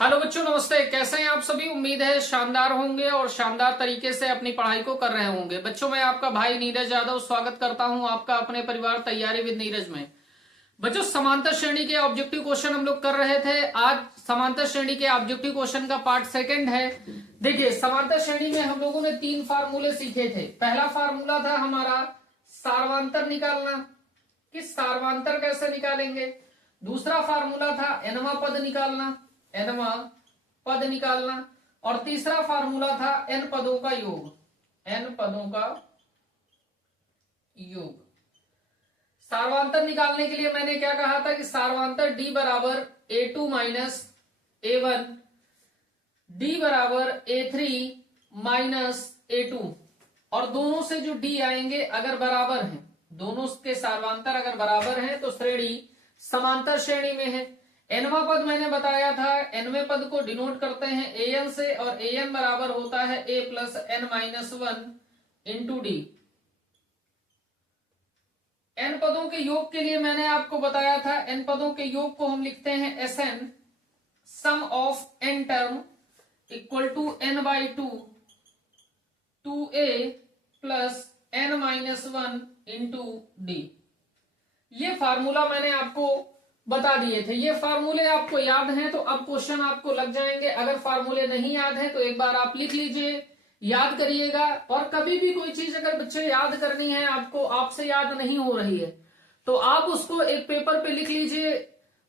Hello बच्चों, नमस्ते। कैसे हैं आप सभी? उम्मीद है शानदार होंगे और शानदार तरीके से अपनी पढ़ाई को कर रहे होंगे। बच्चों, मैं आपका भाई नीरज यादव स्वागत करता हूं आपका अपने परिवार तैयारी विद नीरज में। बच्चों, समांतर श्रेणी के ऑब्जेक्टिव क्वेश्चन हम लोग कर रहे थे। आज समांतर श्रेणी के ऑब्जेक्टिव क्वेश्चन का पार्ट सेकंड है। देखिए, समांतर श्रेणी में हम लोगों ने 3 फार्मूले सीखे थे। पहला फार्मूला था हमारा सार्वंतर निकालना, कि सार्वंतर कैसे निकालेंगे। दूसरा फार्मूला था nवां पद निकालना, nवां पद निकालना। और तीसरा फार्मूला था n पदों का योग, n पदों का योग। सार्वांतर निकालने के लिए मैंने क्या कहा था कि सार्वांतर d बराबर a2 माइनस a1, d बराबर a3 माइनस a2। और दोनों से जो d आएंगे अगर बराबर हैं, दोनों के सार्वांतर अगर बराबर हैं तो श्रेणी समांतर श्रेणी में है। nवां पद मैंने बताया था, nवें पद को डिनोट करते हैं an से, और an बराबर होता है a plus n minus 1 into D. n पदों के योग के लिए मैंने आपको बताया था, n पदों के योग को हम लिखते हैं Sn, sum of n term equal to n by 2a plus n minus 1 into D. ये फार्मूला मैंने आपको बता दिए थे। ये फार्मूले आपको याद हैं तो अब क्वेश्चन आपको लग जाएंगे। अगर फार्मूले नहीं याद है तो एक बार आप लिख लीजिए, याद करिएगा। और कभी भी कोई चीज अगर बच्चे याद करनी है आपको, आपसे याद नहीं हो रही है, तो आप उसको एक पेपर पे लिख लीजिए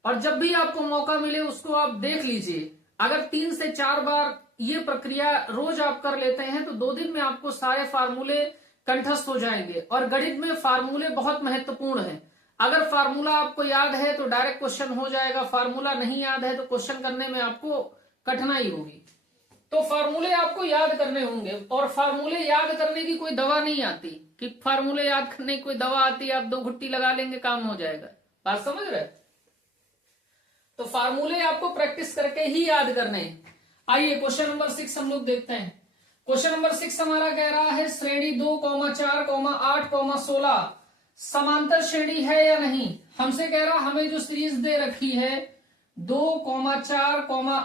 और जब भी आपको मौका मिले उसको आप देख लीजिए। अगर 3 से 4 बार ये प्रक्रिया रोज आप कर लेते हैं तो 2 दिन में आपको सारे फार्मूले कंठस्थ हो जाएंगे। और गणित में फार्मूले बहुत महत्वपूर्ण है। अगर फार्मूला आपको याद है तो डायरेक्ट क्वेश्चन हो जाएगा, फार्मूला नहीं याद है तो क्वेश्चन करने में आपको कठिनाई होगी। तो फार्मूले आपको याद करने होंगे, और फार्मूले याद करने की कोई दवा नहीं आती कि फार्मूले याद करने की कोई दवा आती है, आप 2 घुट्टी लगा लेंगे काम हो जाएगा। बात समझ रहे? तो फार्मूले आपको प्रैक्टिस करके ही याद करने हैं। आइए क्वेश्चन नंबर 6 हम लोग देखते हैं। क्वेश्चन नंबर 6 हमारा कह रहा है श्रेणी 2, 4, 8, 16 समांतर श्रेणी है या नहीं। हमसे कह रहा हमें जो सीरीज दे रखी है 2, 4,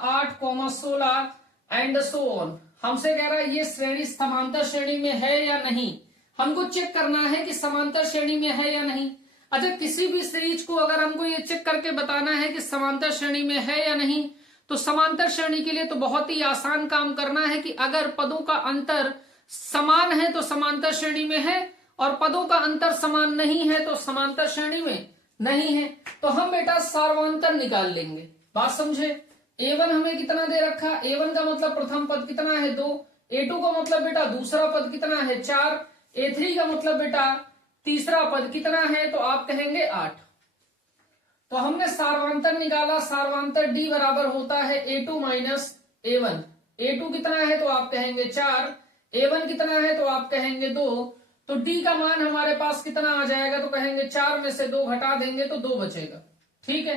8, 16 एंड सो ऑन, हमसे कह रहा है ये श्रेणी समांतर श्रेणी में है या नहीं। हमको चेक करना है कि समांतर श्रेणी में है या नहीं। अच्छा, किसी भी सीरीज को अगर हमको ये चेक करके बताना है कि समांतर श्रेणी में है या नहीं, तो समांतर श्रेणी के लिए तो बहुत ही आसान काम करना है कि अगर पदों का अंतर समान है तो समांतर श्रेणी में है, और पदों का अंतर समान नहीं है तो समांतर श्रेणी में नहीं है। तो हम बेटा सार्वांतर निकाल लेंगे। बात समझे? a1 हमें कितना दे रखा, a1 का मतलब प्रथम पद कितना है 2, a2 का मतलब बेटा दूसरा पद कितना है 4, a3 का मतलब बेटा तीसरा पद कितना है तो आप कहेंगे 8। तो हमने सार्वांतर निकाला, सार्वांतर d बराबर होता है a2 माइनस a1। a2 कितना है तो आप कहेंगे 4, a1 कितना है तो आप कहेंगे 2। तो d का मान हमारे पास कितना आ जाएगा तो कहेंगे 4 में से 2 घटा देंगे तो 2 बचेगा। ठीक है,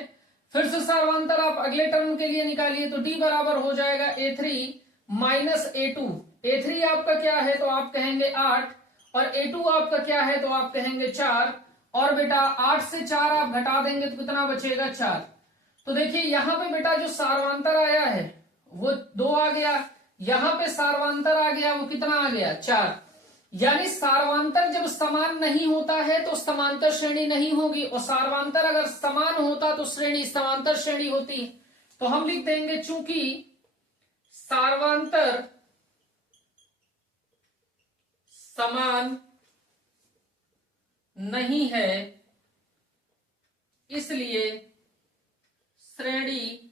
फिर से सार्वांतर आप अगले टर्म के लिए निकालिए तो d बराबर हो जाएगा a3 माइनस a2। a3 आपका क्या है तो आप कहेंगे 8, और a2 आपका क्या है तो आप कहेंगे 4। और बेटा 8 से 4 आप घटा देंगे तो कितना बचेगा 4। तो देखिए यहाँ पे बेटा जो सार्वांतर आया है वो 2 आ गया, यहाँ पे सार्वांतर आ गया वो कितना आ गया 4। यानी सार्वांतर जब समान नहीं होता है तो समांतर श्रेणी नहीं होगी, और सार्वांतर अगर समान होता तो श्रेणी समांतर श्रेणी होती। तो हम लिख देंगे चूंकि सार्वांतर समान नहीं है इसलिए श्रेणी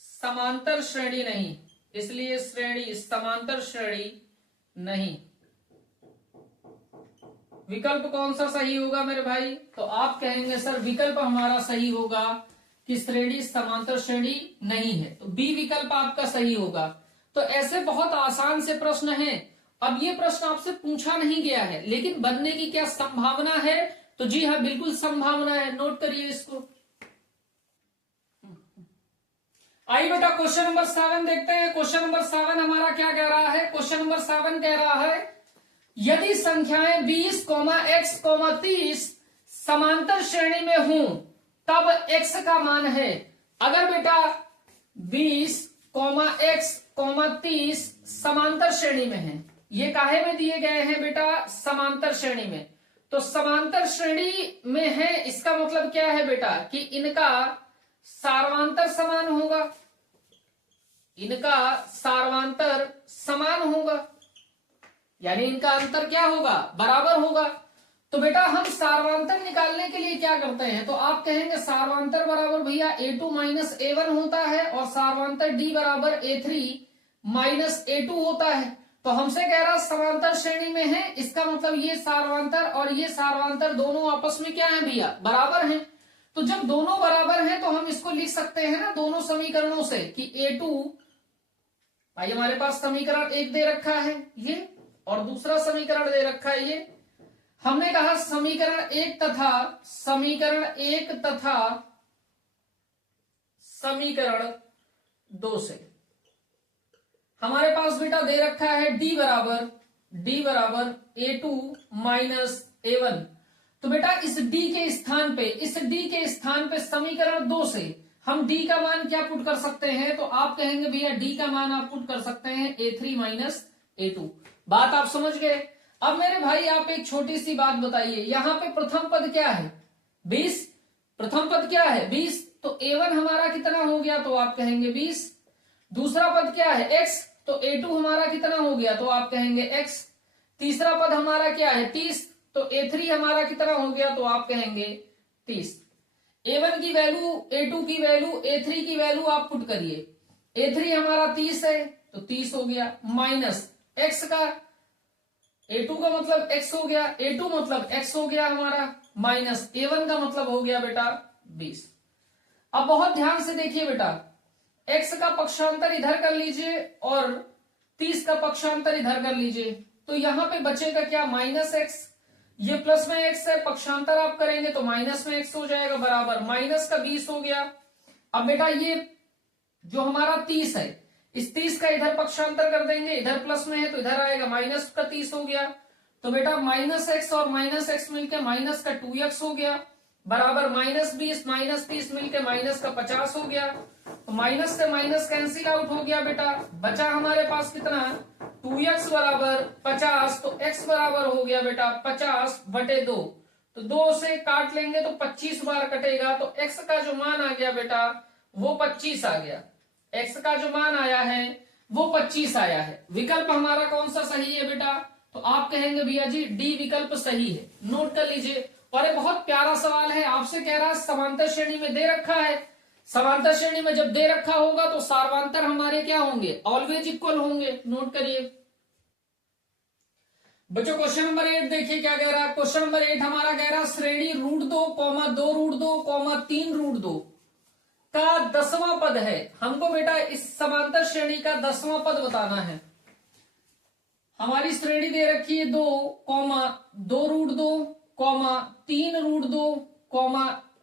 समांतर श्रेणी नहीं, इसलिए श्रेणी समांतर श्रेणी नहीं। विकल्प कौन सा सही होगा मेरे भाई? तो आप कहेंगे सर विकल्प हमारा सही होगा कि श्रेणी समांतर श्रेणी नहीं है, तो बी विकल्प आपका सही होगा। तो ऐसे बहुत आसान से प्रश्न हैं। अब ये प्रश्न आपसे पूछा नहीं गया है लेकिन बनने की क्या संभावना है? तो जी हाँ, बिल्कुल संभावना है, नोट करिए इसको। आइए बेटा क्वेश्चन नंबर 7 देखते हैं। क्वेश्चन नंबर 7 हमारा क्या कह रहा है? क्वेश्चन नंबर 7 कह रहा है यदि संख्याएं 20, x, 30 समांतर श्रेणी में हूं तब x का मान है। अगर बेटा 20,x,30 समांतर श्रेणी में है। ये काहे में दिए गए हैं बेटा? समांतर श्रेणी में। तो समांतर श्रेणी में है, इसका मतलब क्या है बेटा कि इनका सार्वांतर समान होगा, इनका सार्वांतर समान होगा, यानी इनका अंतर क्या होगा? बराबर होगा। तो बेटा हम सार्वांतर निकालने के लिए क्या करते हैं? तो आप कहेंगे सार्वांतर बराबर भैया a2 माइनस a1 होता है और सार्वांतर d बराबर a3 माइनस a2 होता है। तो हमसे कह रहा समांतर श्रेणी में है, इसका मतलब ये सार्वांतर और ये सार्वांतर दोनों आपस में क्या है भैया? बराबर हैं। तो जब दोनों बराबर हैं तो हम इसको लिख सकते हैं ना दोनों समीकरणों से कि a2, भाई हमारे पास समीकरण एक दे रखा है ये, और दूसरा समीकरण दे रखा है ये। हमने कहा समीकरण एक तथा समीकरण दो से हमारे पास बेटा दे रखा है d बराबर a2 माइनस a1। तो बेटा इस d के स्थान पे समीकरण 2 से हम d का मान क्या पुट कर सकते हैं? तो आप कहेंगे भैया d का मान आप पुट कर सकते हैं a3 माइनस a2। बात आप समझ गए। अब मेरे भाई आप एक छोटी सी बात बताइए, यहाँ पे प्रथम पद क्या है? 20। प्रथम पद क्या है? 20। तो a1 हमारा कितना हो गया? तो आप कहेंगे 20। दूसरा पद क्या है? x। तो a2 हमारा कितना हो गया? तो आप कहेंगे x। तीसरा पद हमारा क्या है? 30। तो a3 हमारा कितना हो गया? तो आप कहेंगे 30। a1 की वैल्यू, a2 की वैल्यू, a3 की वैल्यू आप पुट करिए। a3 हमारा 30 है तो 30 हो गया, माइनस x का, a2 का मतलब x हो गया, a2 मतलब x हो गया हमारा, माइनस a1 का मतलब हो गया बेटा 20। अब बहुत ध्यान से देखिए बेटा, x का पक्षांतर इधर कर लीजिए और 30 का पक्षांतर इधर कर लीजिए, तो यहां पे बचेगा क्या? Minus x। ये प्लस में x है, पक्षांतर आप करेंगे तो माइनस में x हो जाएगा, बराबर माइनस का 20 हो गया। अब बेटा ये जो हमारा 30 है, इस 30 का इधर पक्षांतर कर देंगे, इधर प्लस में है तो इधर आएगा, माइनस का 30 हो गया। तो बेटा माइनस x और माइनस x मिलके माइनस का 2x हो गया, बराबर माइनस 20 माइनस 30 मिलके माइनस का 50 हो गया। तो माइनस से माइनस कैंसिल आउट हो गया बेटा, बचा हमारे पास कितना? 2x बराबर 50। तो x बराबर हो गया बेटा 50/2। तो 2 से काट लेंगे तो 25 बार कटेगा, तो x का जो मान आ गया बेटा वो 25 आ गया। x का जो मान आया है वो 25 आया है। विकल्प हमारा कौन सा सही है बेटा? तो आप कहेंगे भैया जी डी विकल्प सही है। नोट कर लीजिए। और ये बहुत प्यारा सवाल है, आपसे कह रहा है समांतर श्रेणी में दे रखा है, समांतर श्रेणी में जब दे रखा होगा तो सार्वांतर हमारे क्या होंगे? ऑलवेज इक्वल होंगे। नोट करिए बच्चों। क्वेश्चन नंबर 8 देखिए क्या कह रहा है। क्वेश्चन नंबर 8 हमारा कह रहा है श्रेणी √2, 2 √2, 3 √2 का 10वां पद है। हमको बेटा इस समांतर श्रेणी का 10वां पद बताना है। हमारी श्रेणी दे रखी है 2, 2 √2, 3 √2,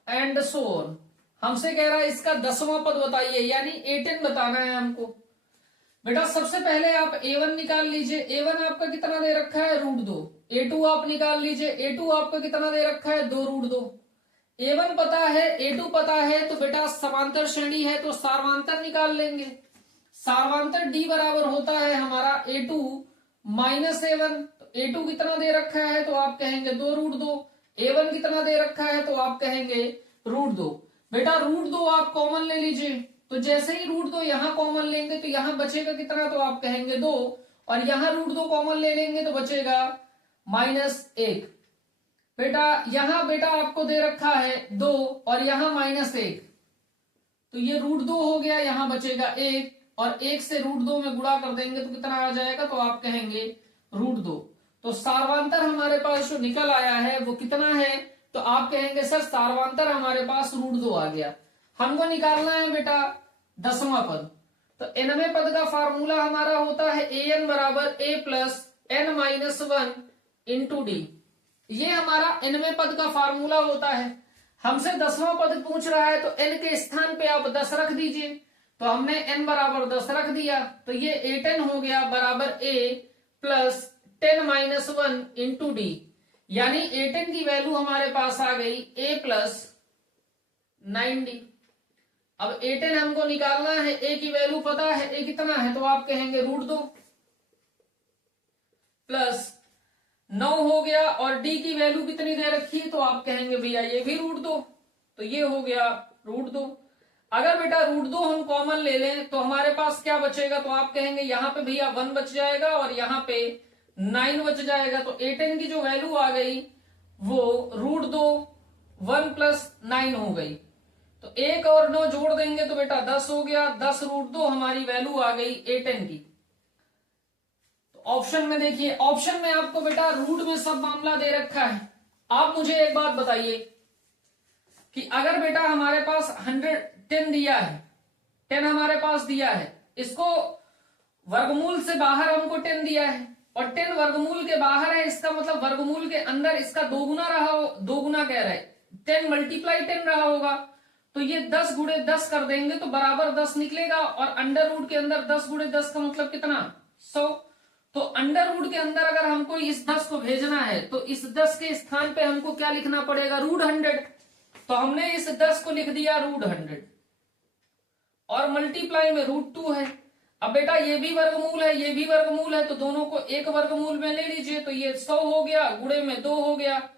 एंड सो ऑन। हमसे कह रहा है इसका 10वां पद बताइए, यानी a10 बताना है हमको। बेटा सबसे पहले आप a1 निकाल लीजिए। a1 आपका कितना दे रखा है? √2। a2 आप निकाल लीजिए। a2 आपका कितना दे रखा है? 2 √2। a1 पता है, a2 पता है, तो बेटा समांतर श्रेणी है तो सार्वांतर निकाल लेंगे। सार्वांतर d बराबर होता है हमारा a2 माइनस a1। तो a2 कितना दे रखा है? तो आप कहेंगे 2 √2। a1 कितना दे रखा है? तो आप कहेंगे √2। बेटा √2 आप कॉमन ले लीजिए, तो जैसे ही √2 यहां कॉमन लेंगे तो यहां बचेगा कितना? तो आप कहेंगे 2, और यहां √2 कॉमन ले लेंगे तो बचेगा -1। बेटा यहां बेटा आपको दे रखा है 2 और यहां -1, तो ये √2 हो गया, यहां बचेगा 1, और 1 से √2 में गुणा कर देंगे तो कितना आ जाएगा? तो आप कहेंगे √2। तो सार्वांतर हमारे पास जो निकल आया है वो कितना है? तो आप कहेंगे सर सार्वांतर हमारे पास √2 आ गया। हमको निकालना है बेटा 10वां पद। तो nवें पद का फार्मूला हमारा होता है an बराबर a plus n-1 into D. ये हमारा nवें पद का फार्मूला होता है। हमसे 10वां पद पूछ रहा है तो n के स्थान पे आप 10 रख दीजिए। तो हमने n बराबर 10 रख दिया, तो ये a10 हो गया बराबर a प्लस 10-1 इंटू डी, यानी a10 की वैल्यू हमारे पास आ गई a प्लस 9d। अब A10 हमको निकालना है, A की वैल्यू पता है, A कितना है, तो आप कहेंगे √2 प्लस 9 हो गया, और D की वैल्यू कितनी दे रखी है, तो आप कहेंगे भैया ये भी √2, तो ये हो गया √2। अगर बेटा √2 हम कॉमन ले लें तो हमारे पास क्या बचेगा, तो आप कहेंगे यहाँ पे भैया 1 बच जाएगा और यहाँ पे 9 बच जाएगा, तो A10 की जो वैल्यू आ गई वो √2 1 प्लस 9 हो गई। तो 1 और 9 जोड़ देंगे तो बेटा 10 हो गया, 10 √2 हमारी वैल्यू आ गई A10 की। तो ऑप्शन में देखिए, ऑप्शन में आपको बेटा रूट में सब मामला दे रखा है। आप मुझे एक बात बताइए कि अगर बेटा हमारे पास 110 दिया है, 10 हमारे पास दिया है, इसको वर्गमूल से बाहर हमको 10 दिया है, और 10 वर्गमूल के बाहर है, इसका मतलब वर्गमूल के अंदर इसका 2 गुना रहा हो, 2 गुना कह रहा है, 10 मल्टीप्लाई 10 रहा होगा, तो ये 10 गुणे 10 कर देंगे तो बराबर 10 निकलेगा, और अंडर रूट के अंदर 10 गुणे 10 का मतलब कितना, 100। तो अंडर रूट के अंदर अगर हमको इस 10 को भेजना है तो इस 10 के स्थान पे हमको क्या लिखना पड़ेगा, √100। तो हमने इस 10 को लिख दिया √100, और मल्टीप्लाई में √2 है। अब बेटा ये भी वर्गमूल है, ये भी वर्गमूल है, तो दोनों को एक वर्गमूल में ले लीजिए, तो ये 100 हो गया, गुणे में 2 हो गया,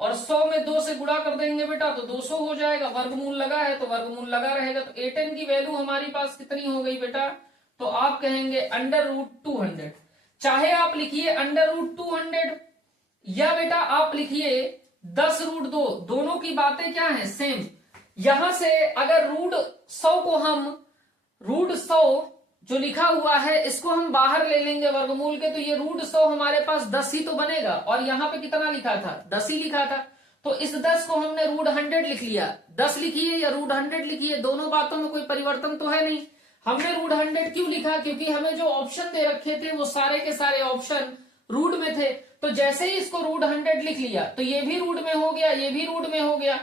और 100 में 2 से गुणा कर देंगे बेटा तो 200 हो जाएगा, वर्गमूल लगा है तो वर्गमूल लगा रहेगा। तो A10 की वैल्यू हमारी पास कितनी हो गई बेटा, तो आप कहेंगे √200। चाहे आप लिखिए √200 या बेटा आप लिखिए 10√2, दोनों की बातें क्या है, सेम। यहां से अगर √100 को हम √100 जो लिखा हुआ है इसको हम बाहर ले लेंगे वर्गमूल के, तो ये √100 हमारे पास 10 ही तो बनेगा, और यहाँ पे कितना लिखा था, 10 ही लिखा था, तो इस 10 को हमने √100 लिख लिया। 10 लिखिए या √100 लिखिए, दोनों बातों में कोई परिवर्तन तो है नहीं। हमने √100 क्यों लिखा, क्योंकि हमें जो ऑप्शन दे रखे थे वो सारे के सारे ऑप्शन रूट में थे, तो जैसे ही इसको √100 लिख लिया तो ये भी रूट में हो गया, ये भी रूट में हो गया,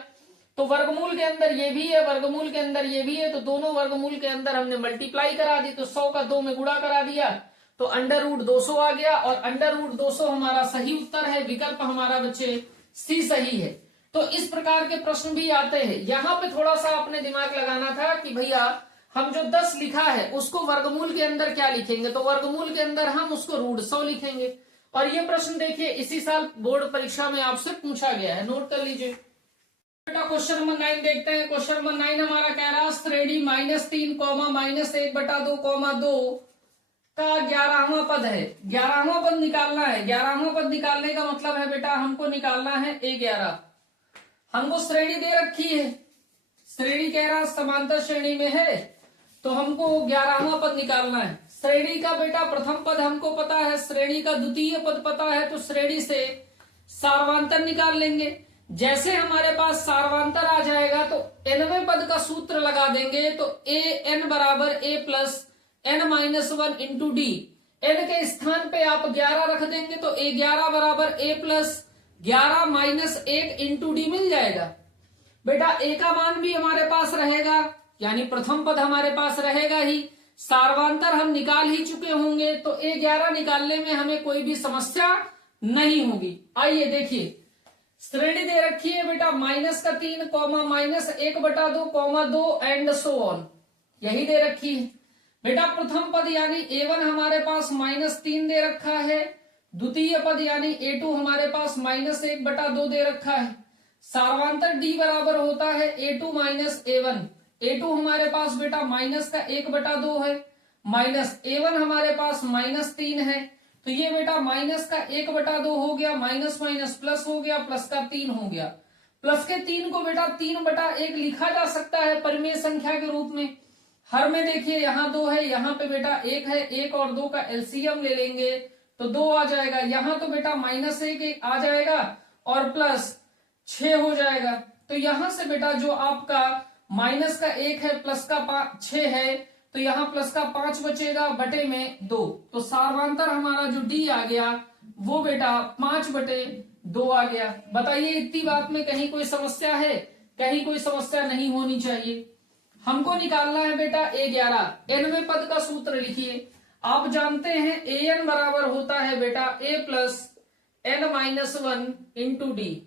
तो वर्गमूल के अंदर ये भी है, वर्गमूल के अंदर ये भी है, तो दोनों वर्गमूल के अंदर हमने मल्टीप्लाई करा दी, तो 100 का 2 में गुणा करा दिया, तो √200 आ गया, और √200 हमारा सही उत्तर है, विकल्प हमारा बच्चे सी सही है। तो इस प्रकार के प्रश्न भी आते हैं। यहाँ पे थोड़ा सा आपने दिमाग लगाना था कि भैया हम जो 10 लिखा है उसको वर्गमूल के अंदर क्या लिखेंगे, तो वर्गमूल के अंदर हम उसको √100 लिखेंगे। और ये प्रश्न देखिए इसी साल बोर्ड परीक्षा में आपसे पूछा गया है, नोट कर लीजिए। बेटा क्वेश्चन नंबर 9 देखते हैं। क्वेश्चन नंबर 9 हमारा कह रहा है श्रेणी -3, -1/2, का 11वां पद है। 11वां पद निकालना है। 11वां पद निकालने का मतलब है बेटा हमको निकालना है A11। हमको श्रेणी दे रखी है, श्रेणी कह रहा समांतर श्रेणी में है, तो हमको 11वां पद निकालना है। श्रेणी का बेटा प्रथम पद हमको पता है, श्रेणी का द्वितीय पद पता है, तो श्रेणी से सार्वांतर निकाल लेंगे। जैसे हमारे पास सार्वांतर आ जाएगा तो nवें पद का सूत्र लगा देंगे, तो an बराबर a plus n-1 into D. n के स्थान पे आप 11 रख देंगे तो A11 बराबर a plus 11 minus 1 into D मिल जाएगा। बेटा a का मान भी हमारे पास रहेगा, यानी प्रथम पद हमारे पास रहेगा ही, सार्वांतर हम निकाल ही चुके होंगे, तो A11 निकालने में हमें कोई भी समस्या नहीं होगी। आइए देखिए, श्रेणी दे रखी है बेटा -3, -1/2, 2 एंड सो ऑन, यही दे रखी है। बेटा प्रथम पद यानी A1 हमारे पास -3 दे रखा है, द्वितीय पद यानी A2 हमारे पास -1/2 दे रखा है। सार्वांतर D बराबर होता है A2 माइनस A1। A2 हमारे पास बेटा -1/2 है, माइनस A1 हमारे पास -3 है, तो ये बेटा -1/2 हो गया, माइनस माइनस प्लस हो गया, प्लस का 3 हो गया। प्लस के 3 को बेटा 3/1 लिखा जा सकता है परिमेय संख्या के रूप में। हर में देखिए यहाँ 2 है, यहाँ पे बेटा 1 है, 1 और 2 का एलसीएम ले लेंगे तो 2 आ जाएगा। यहाँ तो बेटा -1 आ जाएगा और प्लस 6 हो जाएगा। तो यहां से बेटा जो आपका माइनस का 1 है, प्लस का 6 है, तो यहाँ प्लस का 5 बचेगा, बटे में 2। तो सार्वांतर हमारा जो डी आ गया वो बेटा 5/2 आ गया। बताइए इतनी बात में कहीं कोई समस्या है? कहीं कोई समस्या नहीं होनी चाहिए। हमको निकालना है बेटा A11। nवें पद का सूत्र लिखिए। आप जानते हैं an बराबर होता है बेटा a plus n-1 into D.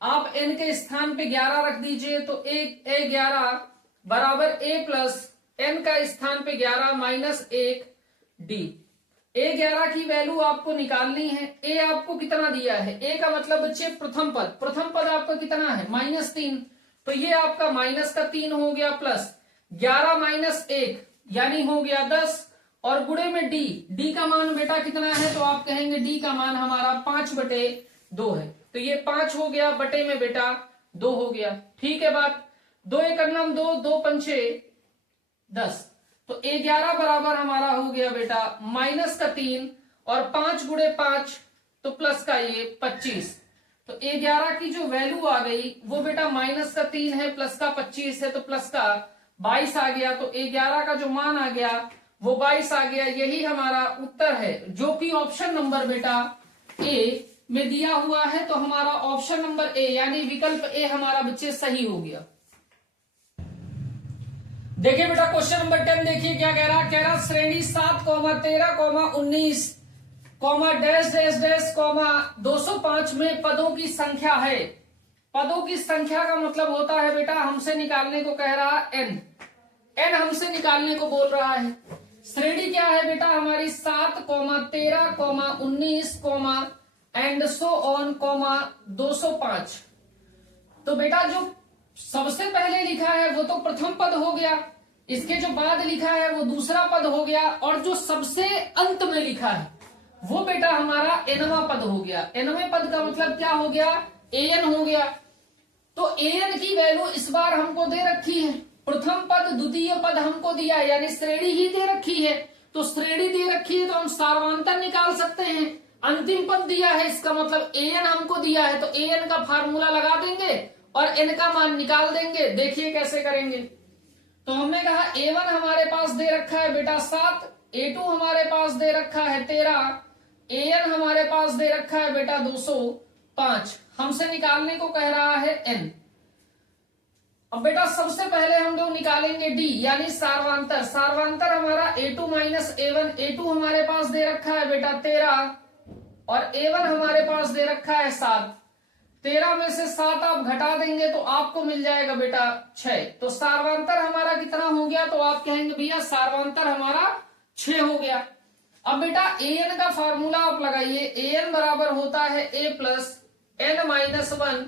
आप n के स्थान पे 11 रख दीजिए तो A11 बराबर a प्लस n का स्थान पे 11 माइनस 1 d। a11 की वैल्यू आपको निकालनी है। a आपको कितना दिया है, a का मतलब बच्चे प्रथम पद आपका कितना है -3, तो ये आपका -3 हो गया प्लस 11 माइनस 1 यानी हो गया 10 और गुणे में d का मान बेटा कितना है, तो आप कहेंगे d का मान हमारा 5/2 है, तो ये 5 हो गया बटे में बेटा 2 हो गया। ठीक है बात, 2 1 2, 2 पंचे 10, तो a11 बराबर हमारा हो गया बेटा -3 और 5 गुणे 5 तो प्लस का ये 25, तो a11 की जो वैल्यू आ गई वो बेटा -3 है प्लस का 25 है तो प्लस का 22 आ गया, तो a11 का जो मान आ गया वो 22 आ गया। यही हमारा उत्तर है जो कि ऑप्शन नंबर बेटा ए में दिया हुआ है, तो हमारा ऑप्शन नंबर ए यानी विकल्प ए हमारा बच्चे सही हो गया। देखिए बेटा क्वेश्चन नंबर 10 देखिए क्या कह रहा श्रेणी 7, 13, 19, डैश डैश डैश, 205 में पदों की संख्या है। पदों की संख्या का मतलब होता है बेटा हमसे निकालने को कह रहा n हमसे निकालने को बोल रहा है। श्रेणी क्या है बेटा हमारी 7, 13, 19, एंड सो ऑन, 205। तो बेटा जो सबसे पहले लिखा है वो तो प्रथम पद हो गया, इसके जो बाद लिखा है वो दूसरा पद हो गया, और जो सबसे अंत में लिखा है वो बेटा हमारा nवां पद हो गया। nवें पद का मतलब क्या हो गया, an हो गया। तो an की वैल्यू इस बार हमको दे रखी है, प्रथम पद द्वितीय पद हमको दिया है यानी श्रेणी ही दे रखी है, तो श्रेणी दे रखी है तो हम सार्वंतर निकाल सकते हैं। अंतिम पद दिया है इसका मतलब an हमको दिया है, तो an का फार्मूला लगा देंगे और n का मान निकाल देंगे। देखिए कैसे करेंगे, तो हमने कहा a1 हमारे पास दे रखा है बेटा 7, a2 हमारे पास दे रखा है 13, an हमारे पास दे रखा है बेटा 205, हमसे निकालने को कह रहा है n। अब बेटा सबसे पहले हम लोग निकालेंगे d यानी सार्वंतर। सार्वंतर हमारा a2 माइनस a1, a2 हमारे पास दे रखा है बेटा 13 और a1 हमारे पास दे रखा है 7। 13 में से 7 आप घटा देंगे तो आपको मिल जाएगा बेटा 6, तो सार्वंतर हमारा कितना हो गया, तो आप कहेंगे भैया सार्वंतर हमारा 6 हो गया। अब बेटा an का फार्मूला आप लगाइए, an बराबर होता है a plus n-1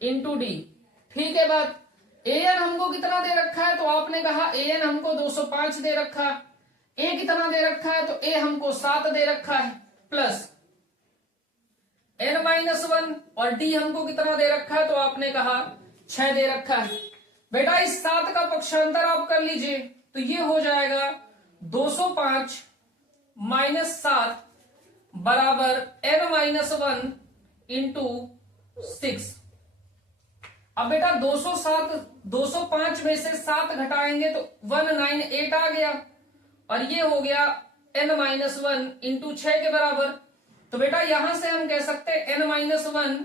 into D. ठीक है बात, an हमको कितना दे रखा है, तो आपने कहा an हमको 205 दे रखा है, a कितना दे रखा है, तो a हमको 7 दे रखा है प्लस n-1 और d हमको कितना दे रखा है, तो आपने कहा 6 दे रखा है। बेटा इस 7 का पक्षांतर आप कर लीजिए तो ये हो जाएगा 205 माइनस 7 बराबर n-1 इंटू 6। अब बेटा 205 में से 7 घटाएंगे तो 198 आ गया और ये हो गया n-1 इंटू 6 के बराबर। तो बेटा यहां से हम कह सकते हैं n-1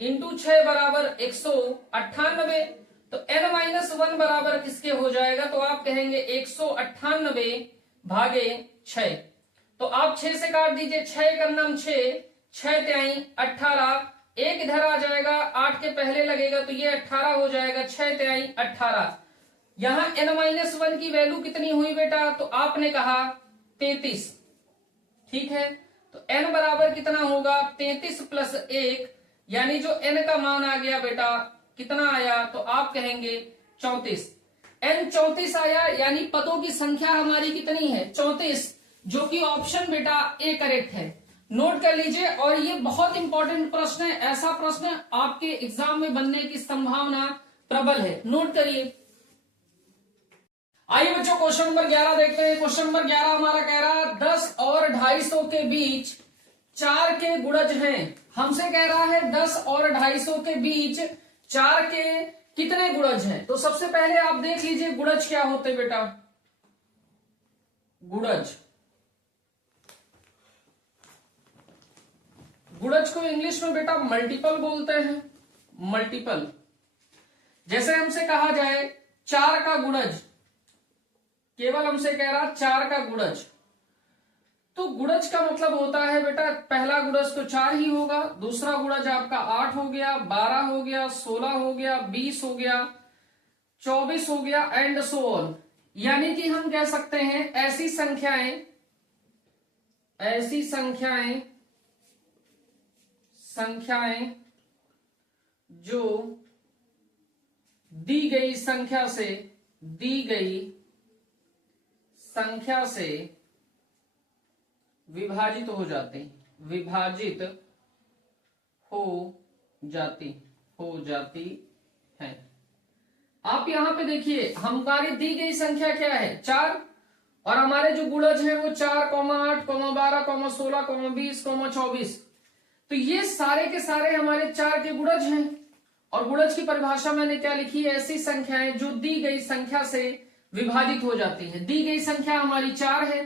इंटू 6 बराबर 198, तो n-1 बराबर किसके हो जाएगा, तो आप कहेंगे 198 भागे 6। तो आप 6 से काट दीजिए, 6 का नाम 6, 6 त्याई 18, एक इधर आ जाएगा 8 के पहले लगेगा तो ये 18 हो जाएगा, 6 त्याई 18। यहां n-1 की वैल्यू कितनी हुई बेटा, तो आपने कहा 33। ठीक है, तो n बराबर कितना होगा 33 प्लस 1 यानी जो n का मान आ गया बेटा कितना आया, तो आप कहेंगे 34। n 34 आया यानी पदों की संख्या हमारी कितनी है 34, जो कि ऑप्शन बेटा ए करेक्ट है। नोट कर लीजिए, और ये बहुत इंपॉर्टेंट प्रश्न है, ऐसा प्रश्न आपके एग्जाम में बनने की संभावना प्रबल है, नोट करिए। आइए बच्चों क्वेश्चन नंबर 11 देखते हैं। क्वेश्चन नंबर 11 हमारा कह रहा है 10 और 250 के बीच 4 के गुणज हैं। हमसे कह रहा है 10 और 250 के बीच 4 के कितने गुणज हैं। तो सबसे पहले आप देख लीजिए गुणज क्या होते बेटा। गुणज को इंग्लिश में बेटा मल्टीपल बोलते हैं, मल्टीपल। जैसे हमसे कहा जाए 4 का गुणज, केवल हमसे कह रहा 4 का गुणज, तो गुणज का मतलब होता है बेटा पहला गुणज तो 4 ही होगा, दूसरा गुणज आपका 8 हो गया, 12 हो गया, 16 हो गया, 20 हो गया, 24 हो गया एंड सो ऑन। यानी कि हम कह सकते हैं ऐसी संख्याएं जो दी गई संख्या से विभाजित हो जाती है। आप यहां पे देखिए हमारी दी गई संख्या क्या है 4, और हमारे जो गुणज है वो 4, 8, 12, 16, 20, 24। तो ये सारे के सारे हमारे 4 के गुणज हैं। और गुणज की परिभाषा मैंने क्या लिखी है, ऐसी संख्याएं जो दी गई संख्या से विभाजित हो जाती है। दी गई संख्या हमारी 4 है,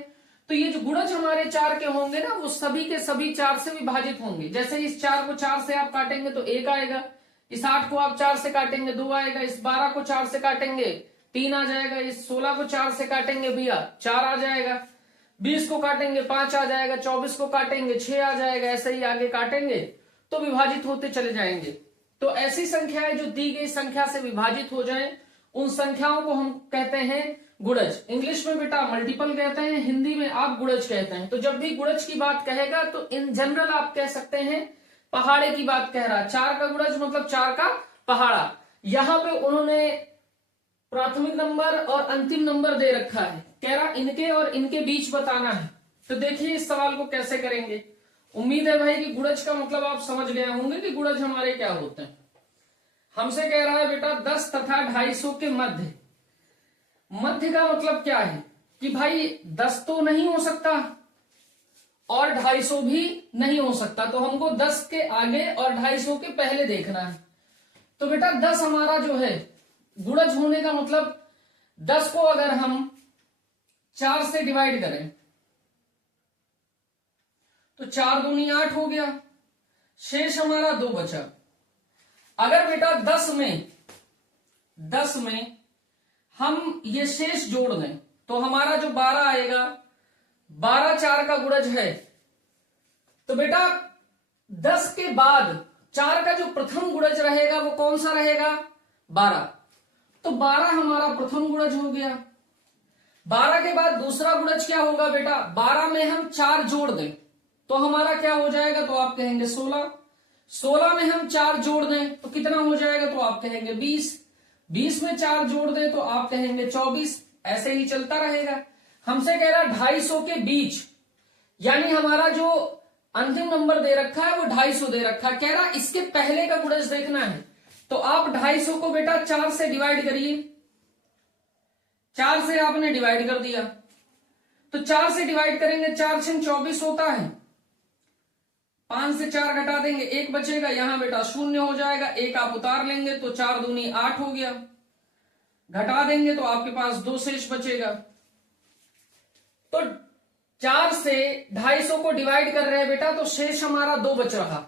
तो ये जो गुणज हमारे 4 के होंगे ना वो सभी के सभी 4 से विभाजित होंगे। जैसे इस 4 को 4 से आप काटेंगे तो 1 आएगा, इस 8 को आप 4 से काटेंगे 2 आएगा, इस 12 को 4 से काटेंगे 3 आ जाएगा, इस 16 को 4 से काटेंगे भैया 4 आ जाएगा, 20 को काटेंगे 5 आ जाएगा, 24 को काटेंगे 6 आ जाएगा। ऐसे ही आगे काटेंगे तो विभाजित होते चले जाएंगे। तो ऐसी संख्याएं जो दी गई संख्या से विभाजित हो जाएं, उन संख्याओं को हम कहते हैं गुणज। इंग्लिश में बेटा मल्टीपल कहते हैं, हिंदी में आप गुणज कहते हैं। तो जब भी गुणज की बात कहेगा तो इन जनरल आप कह सकते हैं पहाड़े की बात कह रहा। 4 का गुणज मतलब 4 का पहाड़ा। यहां पे उन्होंने प्राथमिक नंबर और अंतिम नंबर दे रखा है, कह रहा इनके और इनके बीच बताना है। तो देखिए इस सवाल को कैसे करेंगे। उम्मीद है भाई कि गुणज का मतलब आप समझ गए होंगे कि गुणज हमारे क्या होते हैं। हमसे कह रहा है बेटा 10 तथा 250 के मध्य। मध्य का मतलब क्या है कि भाई 10 तो नहीं हो सकता और 250 भी नहीं हो सकता, तो हमको 10 के आगे और 250 के पहले देखना है। तो बेटा 10 हमारा जो है गुणज होने का मतलब 10 को अगर हम 4 से डिवाइड करें तो 4 दूनी 8 हो गया, शेष हमारा 2 बचा। अगर बेटा 10 में हम ये शेष जोड़ दें तो हमारा जो 12 आएगा, 12 4 का गुणज है। तो बेटा 10 के बाद 4 का जो प्रथम गुणज रहेगा वो कौन सा रहेगा, 12। तो 12 हमारा प्रथम गुणज हो गया। 12 के बाद दूसरा गुणज क्या होगा बेटा, 12 में हम 4 जोड़ दें तो हमारा क्या हो जाएगा, तो आप कहेंगे 16। 16 में हम 4 जोड़ दें तो कितना हो जाएगा, तो आप कहेंगे 20। 20 में 4 जोड़ दें तो आप कहेंगे 24। ऐसे ही चलता रहेगा। हमसे कह रहा 250 के बीच, यानी हमारा जो अंतिम नंबर दे रखा है वो 250 दे रखा है। कह रहा इसके पहले का गुणज देखना है, तो आप 250 को बेटा 4 से डिवाइड करिए। 4 से आपने डिवाइड कर दिया तो 4 से डिवाइड करेंगे, 4 6 24 होता है। 5 से 4 घटा देंगे, 1 बचेगा, यहां बेटा 0 हो जाएगा। 1 आप उतार लेंगे तो 4 दूनी 8 हो गया, घटा देंगे तो आपके पास 2 शेष बचेगा। तो 4 से 250 को डिवाइड कर रहे हैं बेटा, तो शेष हमारा 2 बच रहा।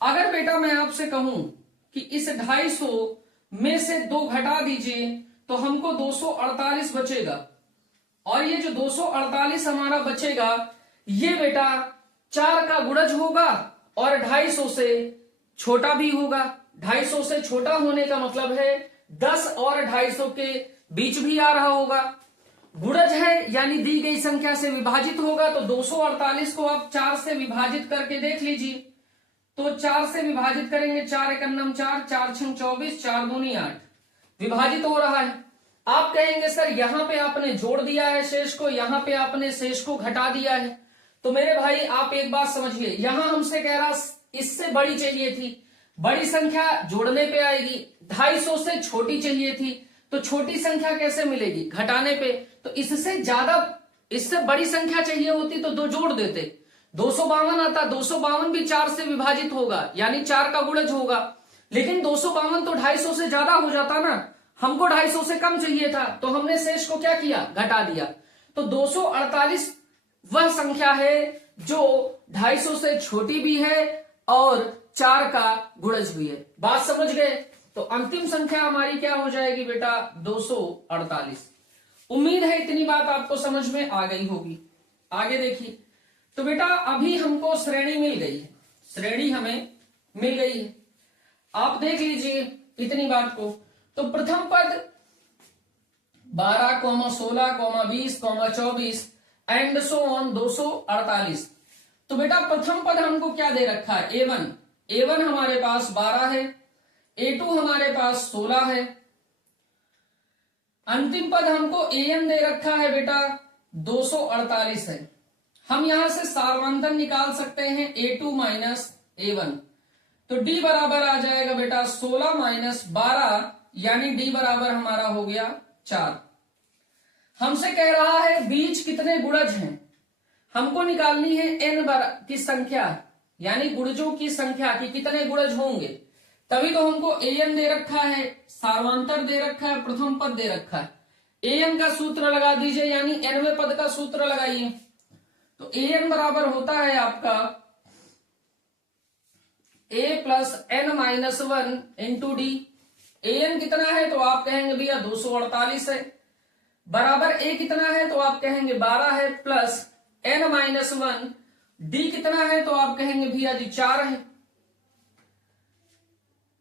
अगर बेटा मैं आपसे कहूं कि इस 250 में से 2 घटा दीजिए तो हमको 248 बचेगा, और ये जो 248 हमारा बचेगा ये बेटा 4 का गुणज होगा और 250 से छोटा भी होगा। 250 से छोटा होने का मतलब है 10 और 250 के बीच भी आ रहा होगा। गुणज है यानी दी गई संख्या से विभाजित होगा, तो 248 को आप 4 से विभाजित करके देख लीजिए। तो 4 से विभाजित करेंगे, 4 1 9 4, 4 6 24, 4 दूनी 8, विभाजित हो रहा है। आप कहेंगे सर यहां पे आपने जोड़ दिया है शेष को, यहां पे आपने शेष को घटा दिया है। तो मेरे भाई आप एक बात समझिए, यहां हमसे कह रहा इससे बड़ी चाहिए थी, बड़ी संख्या जोड़ने पे आएगी। 250 से छोटी चाहिए थी, तो छोटी संख्या कैसे मिलेगी, घटाने पे। तो इससे ज्यादा, इससे बड़ी संख्या चाहिए होती तो 2 जोड़ देते। 252 आता, 252 भी 4 से विभाजित होगा, यानी 4 का गुणज होगा। लेकिन 252 तो 250 से ज्यादा हो जाता ना, हमको 250 से कम चाहिए था, तो हमने शेष को क्या किया, घटा दिया। तो 248 वह संख्या है जो 250 से छोटी भी है और 4 का गुणज भी है। बात समझ गए। तो अंतिम संख्या हमारी क्या हो जाएगी बेटा, 248। उम्मीद है इतनी बात आपको समझ में आ गई होगी। आगे देखिए, तो बेटा अभी हमको श्रेणी मिल गई है, श्रेणी हमें मिल गई है। आप देख लीजिए इतनी बात को। तो प्रथम पद 12, 16, 20, 24 एंड सो ऑन 248। तो बेटा प्रथम पद हमको क्या दे रखा है, A1 हमारे पास 12 है, A2 हमारे पास 16 है, अंतिम पद हमको AN दे रखा है बेटा 248 है। हम यहां से सारवांतर निकाल सकते हैं A2 माइनस A1, तो D बराबर आ जाएगा बेटा 16 माइनस 12, यानी D बराबर हमारा हो गया 4। हमसे कह रहा है बीज कितने गुणज हैं, हमको निकालनी है n की संख्या, यानी गुणजों की संख्या कि कितने गुणज होंगे, तभी तो हमको an दे रखा है, सारवांतर दे रखा है, प्रथम पद दे रखा है। an का सूत्र लगा दीजिए, यानी nवें पद का सूत्र लगाइए। तो an बराबर होता है आपका a plus n minus 1 into D. an कितना है तो आप कहेंगे भैया 248 है, बराबर a कितना है तो आप कहेंगे 12 है, प्लस n माइनस 1, d कितना है तो आप कहेंगे भैया जी 4 है।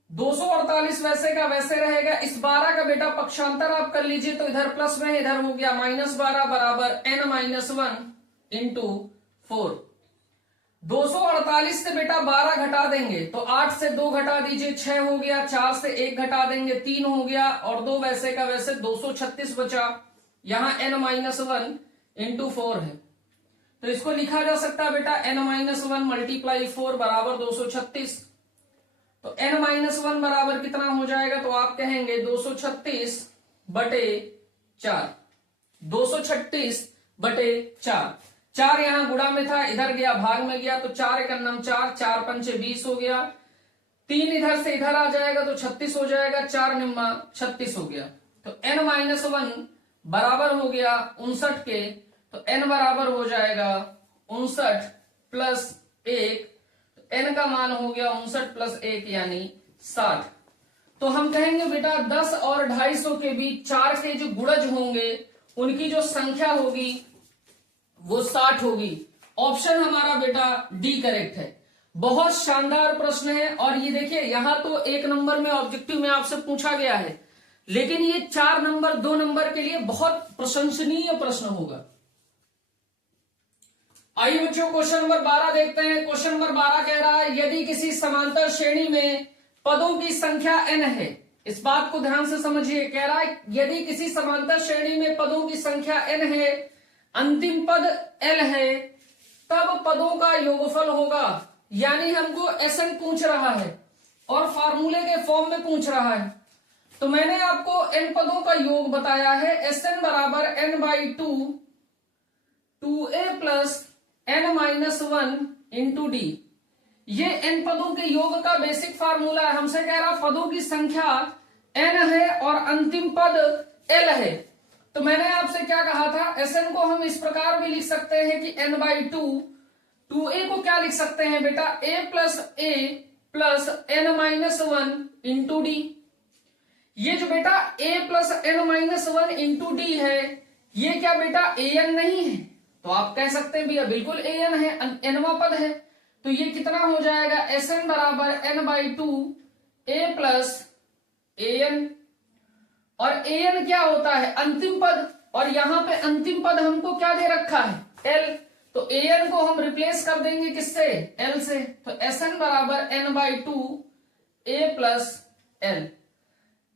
248 वैसे का वैसे रहेगा, इस 12 का बेटा पक्षांतर आप कर लीजिए, तो इधर प्लस में इधर हो गया माइनस 12 बराबर n माइनस 1 इंटू 4। 248 से बेटा 12 घटा देंगे तो 8 से 2 घटा दीजिए 6 हो गया, 4 से 1 घटा देंगे 3 हो गया, और 2 वैसे का वैसे 236 बचा, यहां n माइनस 1 इंटू 4 है, तो इसको लिखा जा सकता है बेटा n माइनस 1 मल्टीप्लाई 4 बराबर 236। तो n माइनस 1 बराबर कितना हो जाएगा तो आप कहेंगे 236 बटे 4, 236 बटे 4। 4 यहां गुणा में था, इधर गया भाग में गया, तो 4 एक अन्नम 4, 4 पंचे 20 हो गया, 3 इधर से इधर आ जाएगा तो 36 हो जाएगा, 4 निम्मा 36 हो गया। तो n माइनस 1 बराबर हो गया 59 के, तो n बराबर हो जाएगा 59 प्लस 1, n का मान हो गया 59 प्लस 1 यानी 60। तो हम कहेंगे बेटा 10 और 250 के बीच 4 के जो गुणज होंगे उनकी जो संख्या होगी वो 60 होगी। ऑप्शन हमारा बेटा डी करेक्ट है। बहुत शानदार प्रश्न है, और ये देखिए यहां तो 1 नंबर में ऑब्जेक्टिव में आपसे पूछा गया है, लेकिन ये 4 नंबर 2 नंबर के लिए बहुत प्रशंसनीय प्रश्न होगा। आइए बच्चों क्वेश्चन नंबर 12 देखते हैं। क्वेश्चन नंबर 12 कह रहा है यदि किसी समांतर श्रेणी में पदों की संख्या n है, इस बात को ध्यान से समझिए, कह रहा है यदि किसी समांतर श्रेणी में पदों की संख्या n है, अंतिम पद l है, तब पदों का योगफल होगा। यानी हमको Sn पूछ रहा है और फार्मूले के फॉर्म में पूछ रहा है, तो मैंने आपको n पदों का योग बताया है, Sn बराबर n by 2a plus n minus 1 into D. ये n पदों के योग का बेसिक फार्मूला है। हमसे कह रहा पदों की संख्या n है और अंतिम पद l है, तो मैंने आपसे क्या कहा था, Sn को हम इस प्रकार भी लिख सकते हैं कि n बाई 2a को क्या लिख सकते हैं बेटा a plus n minus 1 into D. ये जो बेटा a plus n minus 1 into D है, ये क्या बेटा an नहीं है, तो आप कह सकते हैं भैया बिल्कुल an है, nवां पद है, तो ये कितना हो जाएगा Sn बराबर n by 2a plus an, और an क्या होता है अंतिम पद, और यहां पे अंतिम पद हमको क्या दे रखा है l, तो an को हम रिप्लेस कर देंगे किससे l से, तो Sn बराबर n by 2a plus l।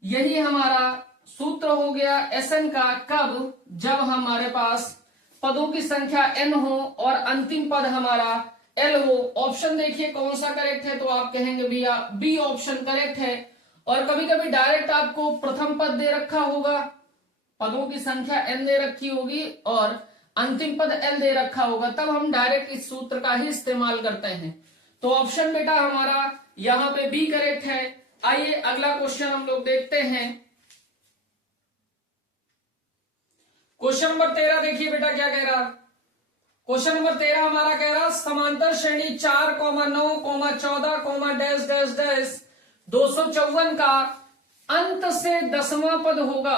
यही हमारा सूत्र हो गया Sn का, कब, जब हमारे पास पदों की संख्या n हो और अंतिम पद हमारा l हो। ऑप्शन देखिए कौन सा करेक्ट है, तो आप कहेंगे भैया बी ऑप्शन करेक्ट है। और कभी कभी डायरेक्ट आपको प्रथम पद दे रखा होगा, पदों की संख्या n दे रखी होगी और अंतिम पद l दे रखा होगा, तब हम डायरेक्ट इस सूत्र का ही इस्तेमाल करते हैं। तो ऑप्शन बेटा हमारा यहां पे बी करेक्ट है। आइए अगला क्वेश्चन हम लोग देखते हैं। क्वेश्चन नंबर 13 देखिए बेटा क्या कह रहा। क्वेश्चन नंबर 13 हमारा कह रहा समांतर श्रेणी 4, 9, 14, डैश डैश डैश 254 का अंत से 10वां पद होगा।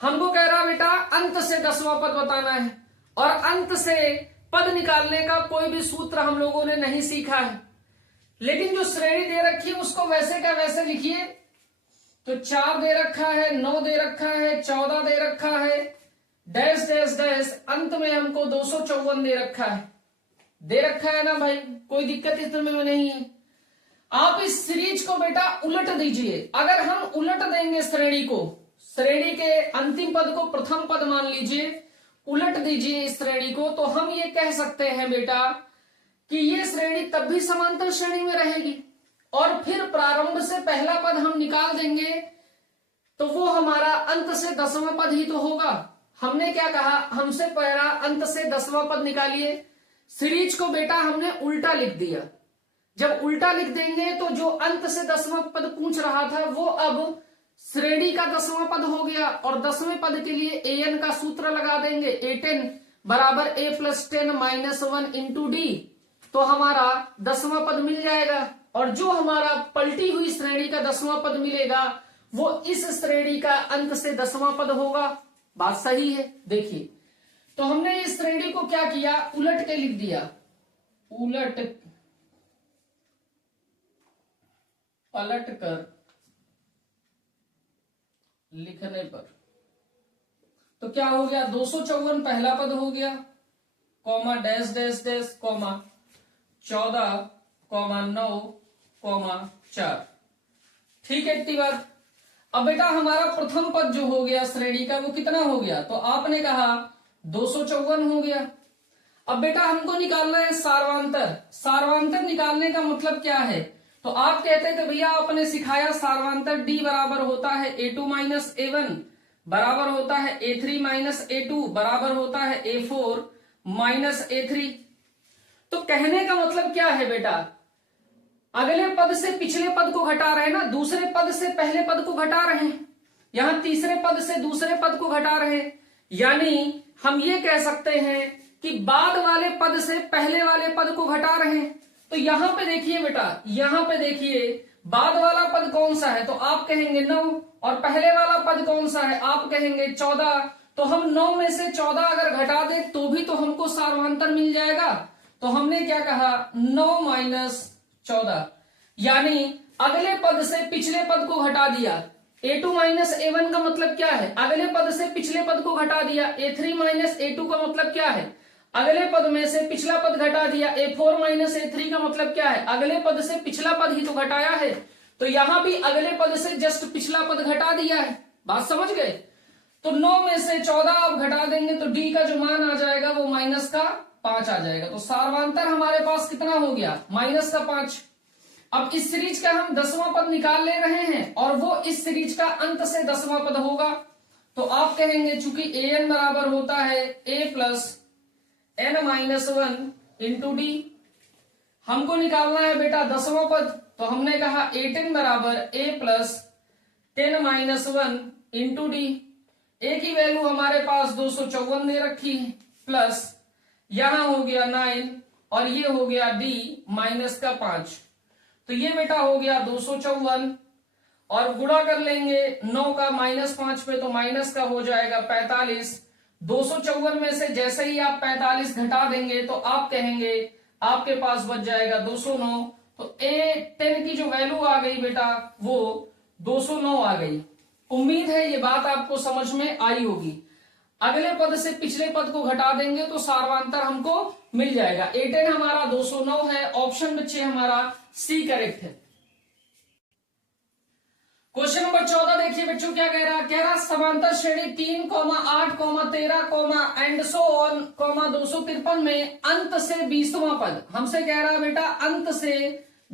हमको कह रहा बेटा अंत से 10वां पद बताना है, और अंत से पद निकालने का कोई भी सूत्र हम लोगों ने नहीं सीखा है, लेकिन जो श्रेणी दे रखी है उसको वैसे का वैसे लिखिए। तो 4 दे रखा है, 9 दे रखा है, 14 दे रखा है, डैश डैश डैश, अंत में हमको 254 दे रखा है। दे रखा है ना भाई, कोई दिक्कत इसमें नहीं है। आप इस सीरीज को बेटा उलट दीजिए। अगर हम उलट देंगे श्रेणी को, श्रेणी के अंतिम पद को प्रथम पद मान लीजिए, उलट दीजिए इस श्रेणी को, तो हम ये कह सकते हैं बेटा कि ये श्रेणी तब भी समांतर श्रेणी में रहेगी। और फिर प्रारंभ से पहला पद हम निकाल देंगे तो वो हमारा अंत से 10वां पद ही तो होगा। हमने क्या कहा, हमसे पहला अंत से 10वां पद निकालिए। सीरीज को बेटा हमने उल्टा लिख दिया। जब उल्टा लिख देंगे तो जो अंत से 10वां पद पूछ रहा था वो अब श्रेणी का 10वां पद हो गया। और 10वें पद के लिए an का सूत्र लगा देंगे, a10 बराबर a + 10 - 1 × d, तो हमारा 10वां पद मिल जाएगा। और जो हमारा पलटी हुई श्रेणी का 10वां पद मिलेगा वो इस श्रेणी का अंत से 10वां पद होगा। बात सही है। देखिए, तो हमने इस श्रेणी को क्या किया, उलट के लिख दिया। उलट पलट कर लिखने पर तो क्या हो गया, 254 पहला पद हो गया, comma dash dash dash, comma 14, comma 9, comma 4। ठीक है इतनी बात। अब बेटा हमारा प्रथम पद जो हो गया श्रेणी का वो कितना हो गया, तो आपने कहा 254 हो गया। अब बेटा हमको निकालना है सार्वांतर। सार्वांतर निकालने का मतलब क्या है, तो आप कहते थे भैया आपने सिखाया सार्वांतर d बराबर होता है a2 - a1 बराबर होता है a3 - a2 बराबर होता है a4 - a3। तो कहने का मतलब क्या है बेटा, अगले पद से पिछले पद को घटा रहे हैं ना, दूसरे पद से पहले पद को घटा रहे हैं, यहां तीसरे पद से दूसरे पद को घटा रहे हैं। यानी हम ये कह सकते हैं कि बाद वाले पद से पहले वाले पद को घटा रहे हैं। तो यहां पे देखिए बेटा, यहां पे देखिए बाद वाला पद कौन सा है, तो आप कहेंगे 9, और पहले वाला पद कौन सा है, आप कहेंगे 14। तो हम 9 में से 14 अगर घटा दे तो भी तो हमको सार्वांतर मिल जाएगा। तो हमने क्या कहा, 9 - 14, यानी अगले पद से पिछले पद को घटा दिया। a2 - a1 का मतलब क्या है, अगले पद से पिछले पद को घटा दिया। a3 - a2 का मतलब क्या है, अगले पद में से पिछला पद घटा दिया। a4 - a3 का मतलब क्या है, अगले पद से पिछला पद ही तो घटाया है। तो यहां भी अगले पद से जस्ट पिछला पद घटा दिया है। बात समझ गए। तो 9 में से 14 आप घटा देंगे तो d का जो मान आ जाएगा वो -5 आ जाएगा। तो सार्वांतर हमारे पास कितना हो गया, -5। अब इस सीरीज का हम 10वां पद निकाल ले रहे हैं और वो इस सीरीज का अंत से 10वां पद होगा। तो आप कहेंगे चूंकि an बराबर होता है a + n - 1 × d, हमको निकालना है बेटा 10वां पद। तो हमने कहा a10 बराबर a + 10 - 1 × d। a की वैल्यू हमारे पास 254 दे रखी है, प्लस यहां हो गया 9 और ये हो गया d -5। तो ये बेटा हो गया 254 और गुणा कर लेंगे 9 का -5 पे, तो माइनस का हो जाएगा 45। 254 में से जैसे ही आप 45 घटा देंगे तो आप कहेंगे आपके पास बच जाएगा 209। तो a10 की जो वैल्यू आ गई बेटा वो 209 आ गई। उम्मीद है ये बात आपको समझ में आई होगी। अगले पद से पिछले पद को घटा देंगे तो सार्वांतर हमको मिल जाएगा। a10 हमारा 209 है, ऑप्शन बच्चे हमारा सी करेक्ट है। क्वेश्चन नंबर 14 देखिए बच्चों क्या कह रहा समांतर श्रेणी 3, 8, 13, एंड सो ऑन, 253 में अंत से 20वां पद हमसे कह रहा है बेटा अंत से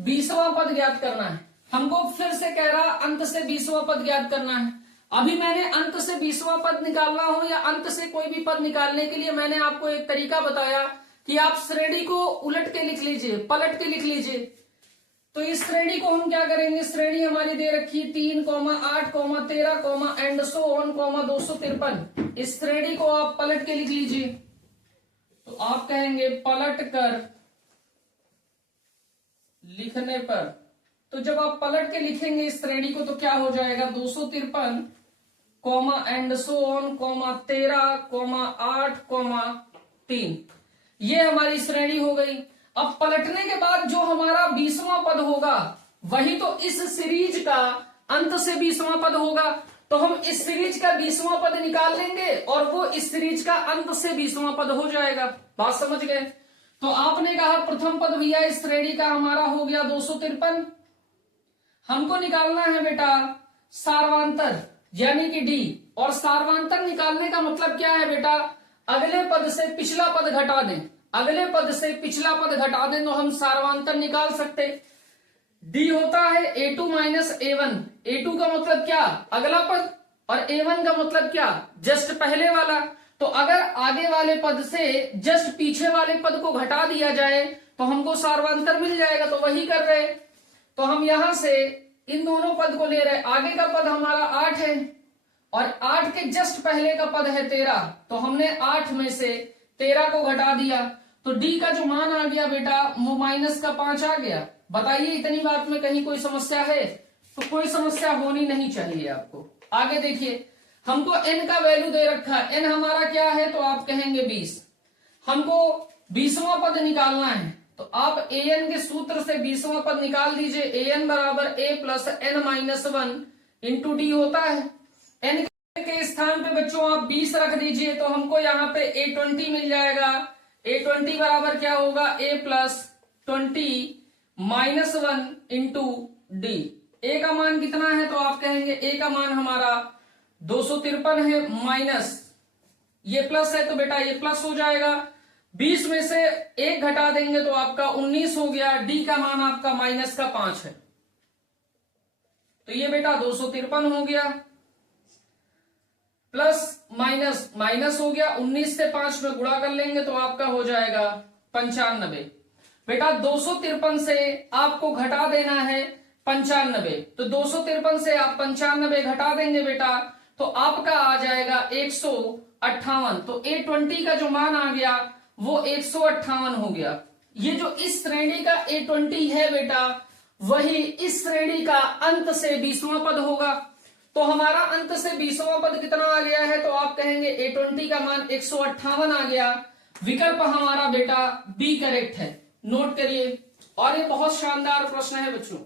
20वां पद ज्ञात करना है। हमको फिर से कह रहा अंत से 20वां पद ज्ञात करना है। अभी मैंने अंत से 20वां पद निकालना हो या अंत से कोई भी पद निकालने के लिए मैंने आपको एक तरीका बताया कि आप श्रेणी को उलट के लिख लीजिए, पलट के लिख लीजिए। तो इस श्रेणी को हम क्या करेंगे, श्रेणी हमारी दे रखी 3, 8, 13, एंड सो ऑन, 253। इस श्रेणी को आप पलट के लिख लीजिए। तो आप कहेंगे पलट कर लिखने पर, तो जब आप पलट के लिखेंगे इस श्रेणी को तो क्या हो जाएगा 253, एंड सो ऑन, 13, 8, 3। ये हमारी श्रेणी हो गई। अब पलटने के बाद जो हमारा 20वां पद होगा वही तो इस सीरीज का अंत से 20वां पद होगा, तो हम इस सीरीज का 20वां पद निकाल लेंगे और वो इस सीरीज का अंत से 20वां पद हो जाएगा। बात समझ गए? तो आपने कहा प्रथम पद भैया इस श्रेणी का हमारा हो गया 253। हमको निकालना है बेटा सार्वांतर यानी कि डी, और सार्वांतर निकालने का मतलब क्या है बेटा, अगले पद से पिछला पद घटा दें, अगले पद से पिछला पद घटा दें तो हम सार्वांतर निकाल सकते। डी होता है a2 माइनस a1। a2 का मतलब क्या, अगला पद, और a1 का मतलब क्या, जस्ट पहले वाला। तो अगर आगे वाले पद से जस्ट पीछे वाले पद को घटा दिया जाए तो हमको सार्वांतर मिल जाएगा, तो वही कर रहे। तो हम यहां से इन दोनों पद को ले रहे, आगे का पद हमारा 8 है और 8 के जस्ट पहले का पद है 13, तो हमने 8 में से 13 को घटा दिया, तो डी का जो मान आ गया बेटा वो -5 आ गया। बताइए इतनी बात में कहीं कोई समस्या है? तो कोई समस्या होनी नहीं चाहिए आपको। आगे देखिए, हमको n का वैल्यू दे रखा है, n हमारा क्या है, तो आप कहेंगे 20। हमको 20वां पद निकालना है, तो आप an के सूत्र से 20वां पद निकाल दीजिए। an बराबर a plus n minus 1 into D होता है। n के स्थान पे बच्चों आप 20 रख दीजिए, तो हमको यहाँ पे a20 मिल जाएगा। a20 बराबर क्या होगा, a plus 20 minus 1 into D. A का मान कितना है, तो आप कहेंगे ए का मान हमारा 253 है, माइनस ये प्लस है तो बेटा ये प्लस हो जाएगा। 20 में से 1 घटा देंगे तो आपका 19 हो गया। डी का मान आपका -5 है, तो ये बेटा 253 हो गया, प्लस माइनस माइनस हो गया। 19 से 5 में गुणा कर लेंगे तो आपका हो जाएगा 95। बेटा 253 से आपको घटा देना है 95, तो 253 से आप 95 घटा देंगे बेटा, तो आपका आ जाएगा 158। तो a20 का जो मान आ गया वो 158 हो गया। ये जो इस श्रेणी का a20 है बेटा, वही इस श्रेणी का अंत से 20वां पद होगा। तो हमारा अंत से 20वां पद कितना आ गया है, तो आप कहेंगे a20 का मान 158 आ गया। विकल्प हमारा बेटा बी करेक्ट है, नोट करिए। और ये बहुत शानदार प्रश्न है बच्चों।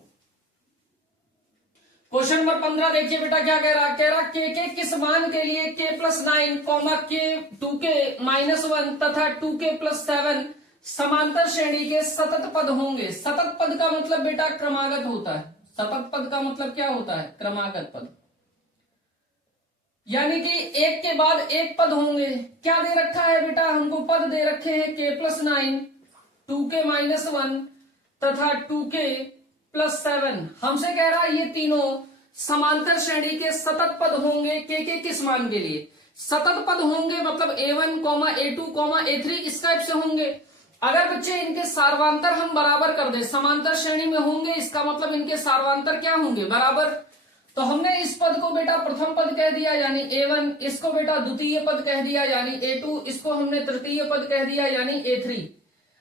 क्वेश्चन नंबर 15 देखिए बेटा क्या कह रहा है, के किस मान के लिए k+9 k2k-1 तथा 2k+7 समांतर श्रेणी के सतत पद होंगे। सतत पद का मतलब बेटा क्रमागत होता है। सतत पद का मतलब क्या होता है, क्रमागत पद, यानी कि एक के बाद एक पद होंगे। क्या दे रखा है बेटा, हमको पद दे रखे हैं k+9, 2k-1 तथा 2k+7। हमसे कह रहा है ये तीनों समांतर श्रेणी के सतत पद होंगे। के किस मान के लिए सतत पद होंगे, मतलब a1, a2, a3 इस टाइप से होंगे। अगर बच्चे इनके सार्वांतर हम बराबर कर दें, समांतर श्रेणी में होंगे, इसका मतलब इनके सार्वांतर क्या होंगे, बराबर। तो हमने इस पद को बेटा प्रथम पद कह दिया यानी a1, इसको बेटा द्वितीय पद कह दिया यानी a2, इसको हमने तृतीय पद कह दिया यानी a3।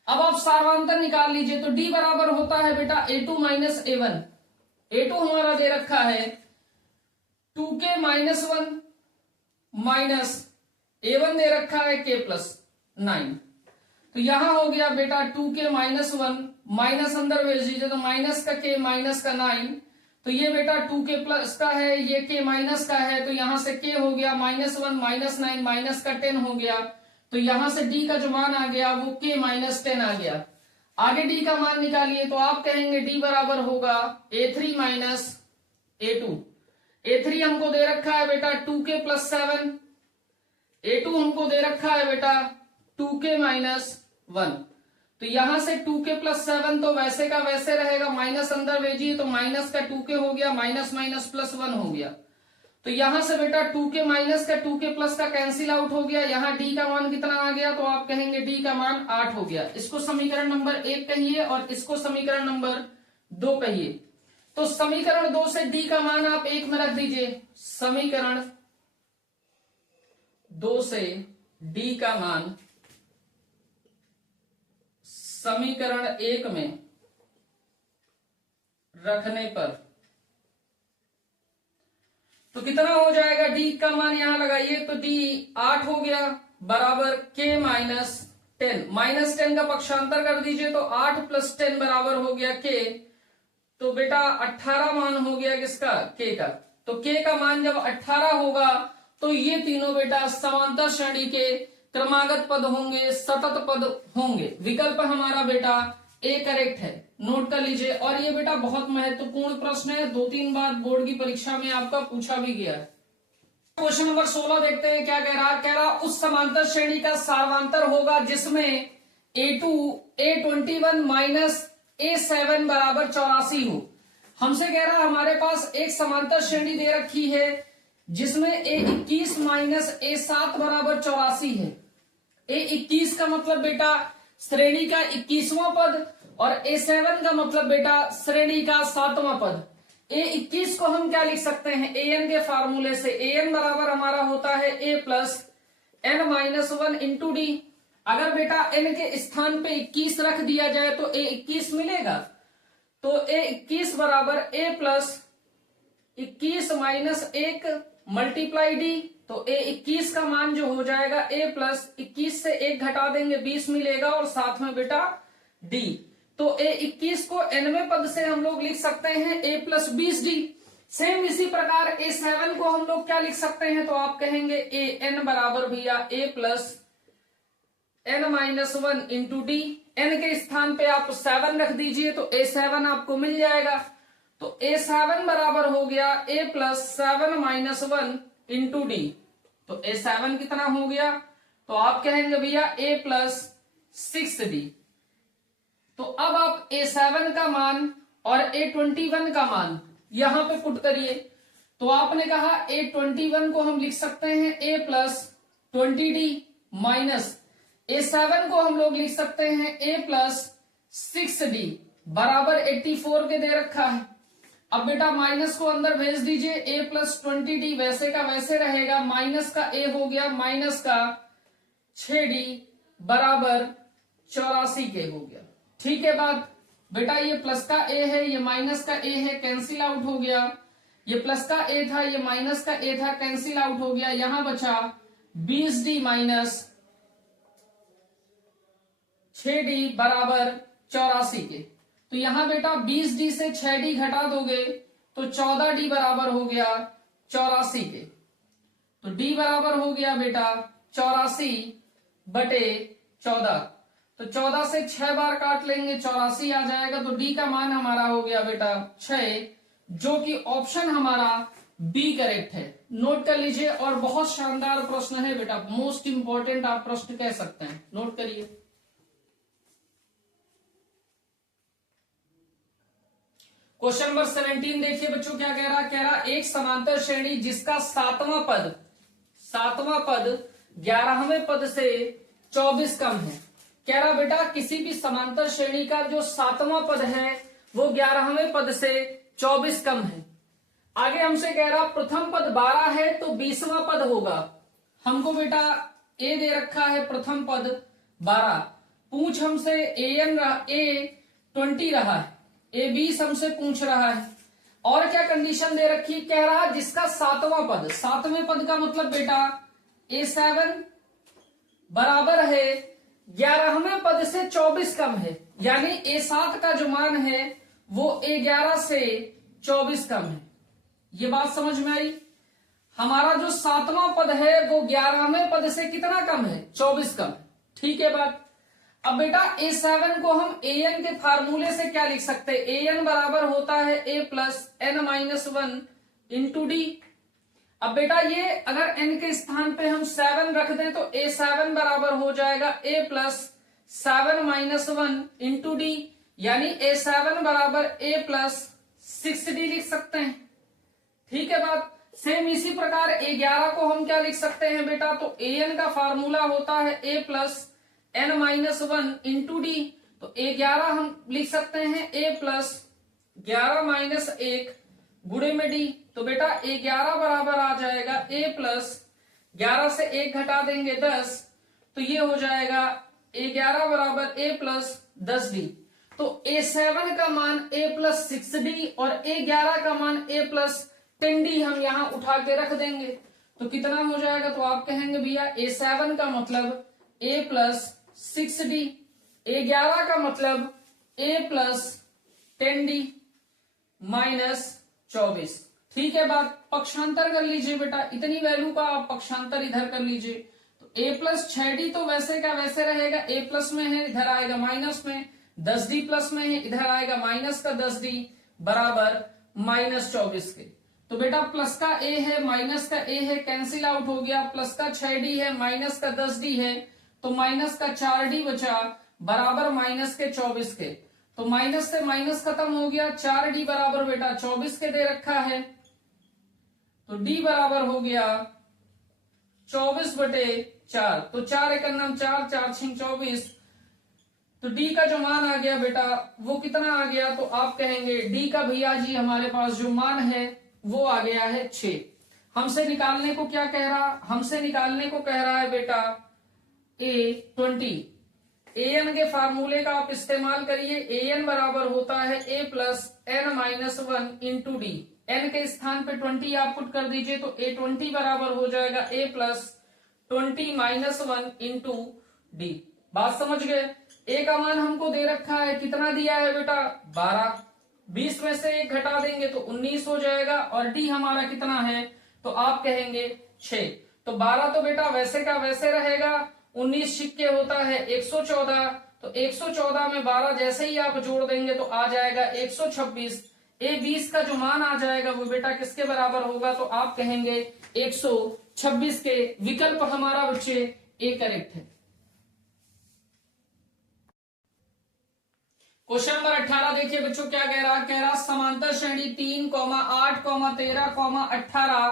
अब आप सार्वांतर निकाल लीजिए, तो d बराबर होता है बेटा a2 माइनस a1। a2 हमारा दे रखा है 2k-1 माइनस a1 दे रखा है k+9। तो यहां हो गया बेटा 2k-1 माइनस अंदर भेज दीजिए, तो माइनस का k माइनस का 9, तो ये बेटा 2k प्लस का है, ये k माइनस का है, तो यहां से k हो गया -1 -9 माइनस का 10 हो गया। तो यहां से d का जो मान आ गया वो k-10 आ गया। आगे d का मान निकालिए, तो आप कहेंगे d बराबर होगा a3 माइनस a2। a3 हमको दे रखा है बेटा 2k+7, a2 हमको दे रखा है बेटा 2k-1। तो यहां से 2k+7 तो वैसे का वैसे रहेगा, माइनस अंदर भेजिए, तो माइनस का 2k हो गया, माइनस माइनस +1 हो गया। तो यहां से बेटा 2k माइनस का 2k प्लस का कैंसिल आउट हो गया। यहाँ d का मान कितना आ गया, तो आप कहेंगे d का मान 8 हो गया। इसको समीकरण नंबर 1 कहिए और इसको समीकरण नंबर 2 कहिए। तो समीकरण 2 से d का मान आप 1 में रख दीजिए, समीकरण 2 से d का मान समीकरण 1 में रखने पर तो कितना हो जाएगा, d का मान यहां लगाइए, तो d 8 हो गया बराबर k-10। -10 का पक्षांतर कर दीजिए, तो 8 + 10 बराबर हो गया k। तो बेटा 18 मान हो गया किसका, के का। तो के का मान जब 18 होगा तो ये तीनों बेटा समांतर श्रेणी के क्रमागत पद होंगे, सतत पद होंगे। विकल्प हमारा बेटा ए करेक्ट है, नोट कर लीजिए। और ये बेटा बहुत महत्वपूर्ण प्रश्न है, 2-3 बार बोर्ड की परीक्षा में आपका पूछा भी गया है। क्वेश्चन नंबर 16 देखते हैं क्या कह रहा उस समांतर श्रेणी का सार्वांतर होगा जिसमें A2 A21 माइनस A7 बराबर 84 हो। हमसे कह रहा हमारे पास एक समांतर श्रेणी दे रखी है जिसमें A21 माइनस A7 बराबर 84 है। A21 का मतलब बेटा श्रेणी का 21वां पद और A7 का मतलब बेटा श्रेणी का 7वां पद। A21 को हम क्या लिख सकते हैं, an के फार्मूले से। an बराबर हमारा होता है a plus n minus 1 into D. अगर बेटा n के स्थान पे 21 रख दिया जाए तो A21 मिलेगा। तो A21 बराबर a plus 21 minus 1 multiply D. तो A21 का मान जो हो जाएगा a प्लस 21 से 1 घटा देंगे 20 मिलेगा और साथ में बेटा d। तो A21 को nवें पद से हम लोग लिख सकते हैं a प्लस 20d। सेम इसी प्रकार A7 को हम लोग क्या लिख सकते हैं, तो आप कहेंगे an बराबर भैया a plus n minus 1 into D. n के स्थान पे आप 7 रख दीजिए तो A7 आपको मिल जाएगा। तो A7 बराबर हो गया a plus 7 minus 1 into D. तो A7 कितना हो गया, तो आप कहेंगे भैया a प्लस 6d। तो अब आप A7 का मान और A21 का मान यहां पे पुट करिए। तो आपने कहा A21 को हम लिख सकते हैं a plus 20d minus A7 को हम लोग लिख सकते हैं a प्लस 6d बराबर 84 के दे रखा है। अब बेटा माइनस को अंदर भेज दीजिए, a प्लस 20d वैसे का वैसे रहेगा, माइनस का a हो गया माइनस का 6d बराबर 84 के हो गया। ठीक है बात बेटा, ये प्लस का a है, ये माइनस का a है, कैंसिल आउट हो गया। ये प्लस का a था, ये माइनस का a था, कैंसिल आउट हो गया। यहां बचा 20d माइनस 6d बराबर 84 के। तो यहां बेटा 20d से 6d घटा दोगे तो 14d बराबर हो गया 84 के। तो d बराबर हो गया बेटा 84 बटे 14। तो 14 से 6 बार काट लेंगे 84 आ जाएगा। तो डी का मान हमारा हो गया बेटा 6, जो कि ऑप्शन हमारा बी करेक्ट है। नोट कर लीजिए। और बहुत शानदार प्रश्न है बेटा, मोस्ट इंपॉर्टेंट आप प्रश्न कह सकते हैं, नोट करिए। क्वेश्चन नंबर 17 देखिए बच्चों क्या कह रहा एक समांतर श्रेणी जिसका सातवां पद 11वें पद से 24 कम है। कह रहा बेटा किसी भी समांतर श्रेणी का जो सातवां पद है वो 11वें पद से 24 कम है। आगे हमसे कह रहा प्रथम पद 12 है तो 20वां पद होगा। हमको बेटा ए दे रखा है, प्रथम पद 12, पूछ हमसे A20 रहा है, A20 हमसे पूछ रहा है। और क्या कंडीशन दे रखी, कह रहा जिसका सातवां पद, सातवें पद का मतलब बेटा A7 बराबर है 11वें पद से 24 कम है, यानी A7 का जो मान है वो A11 से 24 कम है। ये बात समझ में आई। हमारा जो सातवां पद है वो 11वें पद से कितना कम है, 24 कम। ठीक है बात। अब बेटा A7 को हम an के फार्मूले से क्या लिख सकते हैं, an बराबर होता है a plus n minus 1 into D. अब बेटा ये अगर n के स्थान पे हम 7 रख दें तो A7 बराबर हो जाएगा a plus 7 minus 1 into D, यानी A7 बराबर a प्लस 6d लिख सकते हैं। ठीक है बात। सेम इसी प्रकार A11 को हम क्या लिख सकते हैं बेटा, तो an का फार्मूला होता है a plus n minus 1 into D. तो A11 हम लिख सकते हैं a प्लस 11 माइनस 1 गुणे में डी। तो बेटा A11 बराबर आ जाएगा a प्लस 11 से 1 घटा देंगे 10, तो ये हो जाएगा A11 बराबर a प्लस 10d। तो A7 का मान a प्लस 6d और A11 का मान a प्लस 10d हम यहां उठा के रख देंगे तो कितना हो जाएगा, तो आप कहेंगे भैया A7 का मतलब a प्लस 6d, A11 का मतलब a प्लस 10d। -24। ठीक है बात, पक्षांतर कर लीजिए बेटा, इतनी वैल्यू का आप पक्षांतर इधर कर लीजिए। तो a प्लस 6d तो वैसे का वैसे रहेगा, a प्लस में है इधर आएगा माइनस में, 10d प्लस में है इधर आएगा माइनस का 10d बराबर -24 के। तो बेटा प्लस का a है माइनस का a है, कैंसिल आउट हो गया, प्लस का 6d है माइनस का 10d है, तो माइनस का 4d बचा बराबर माइनस के 24 के। तो माइनस से माइनस खत्म हो गया, 4d बराबर बेटा 24 के दे रखा है, तो d बराबर हो गया 24/4। तो 4 एक नाम 4, 4 6 24। तो d का जो मान आ गया बेटा वो कितना आ गया, तो आप कहेंगे d का भैया जी हमारे पास जो मान है वो आ गया है 6। हमसे निकालने को क्या कह रहा, हमसे निकालने को कह रहा है बेटा a20। an के फार्मूले का आप इस्तेमाल करिए, an बराबर होता है a plus n-1 into D. n के स्थान पे 20 आप पुट कर दीजिए, तो a20 बराबर हो जाएगा a प्लस 20-1 इंटू डी। बात समझ गए। a का मान हमको दे रखा है, कितना दिया है बेटा 12, 20 में से 1 घटा देंगे तो 19 हो जाएगा, और d हमारा कितना है, तो आप कहेंगे 6। तो 12 तो बेटा वैसे का वैसे रहेगा, 19 छिक्के होता है 114, तो 114 में 12 जैसे ही आप जोड़ देंगे तो आ जाएगा 126। a20 का जो मान आ जाएगा वो बेटा किसके बराबर होगा, तो आप कहेंगे 126 के। विकल्प हमारा बच्चे ए करेक्ट है। क्वेश्चन नंबर 18 देखिए बच्चों क्या कह रहा, समांतर श्रेणी 3, 8, 13, 18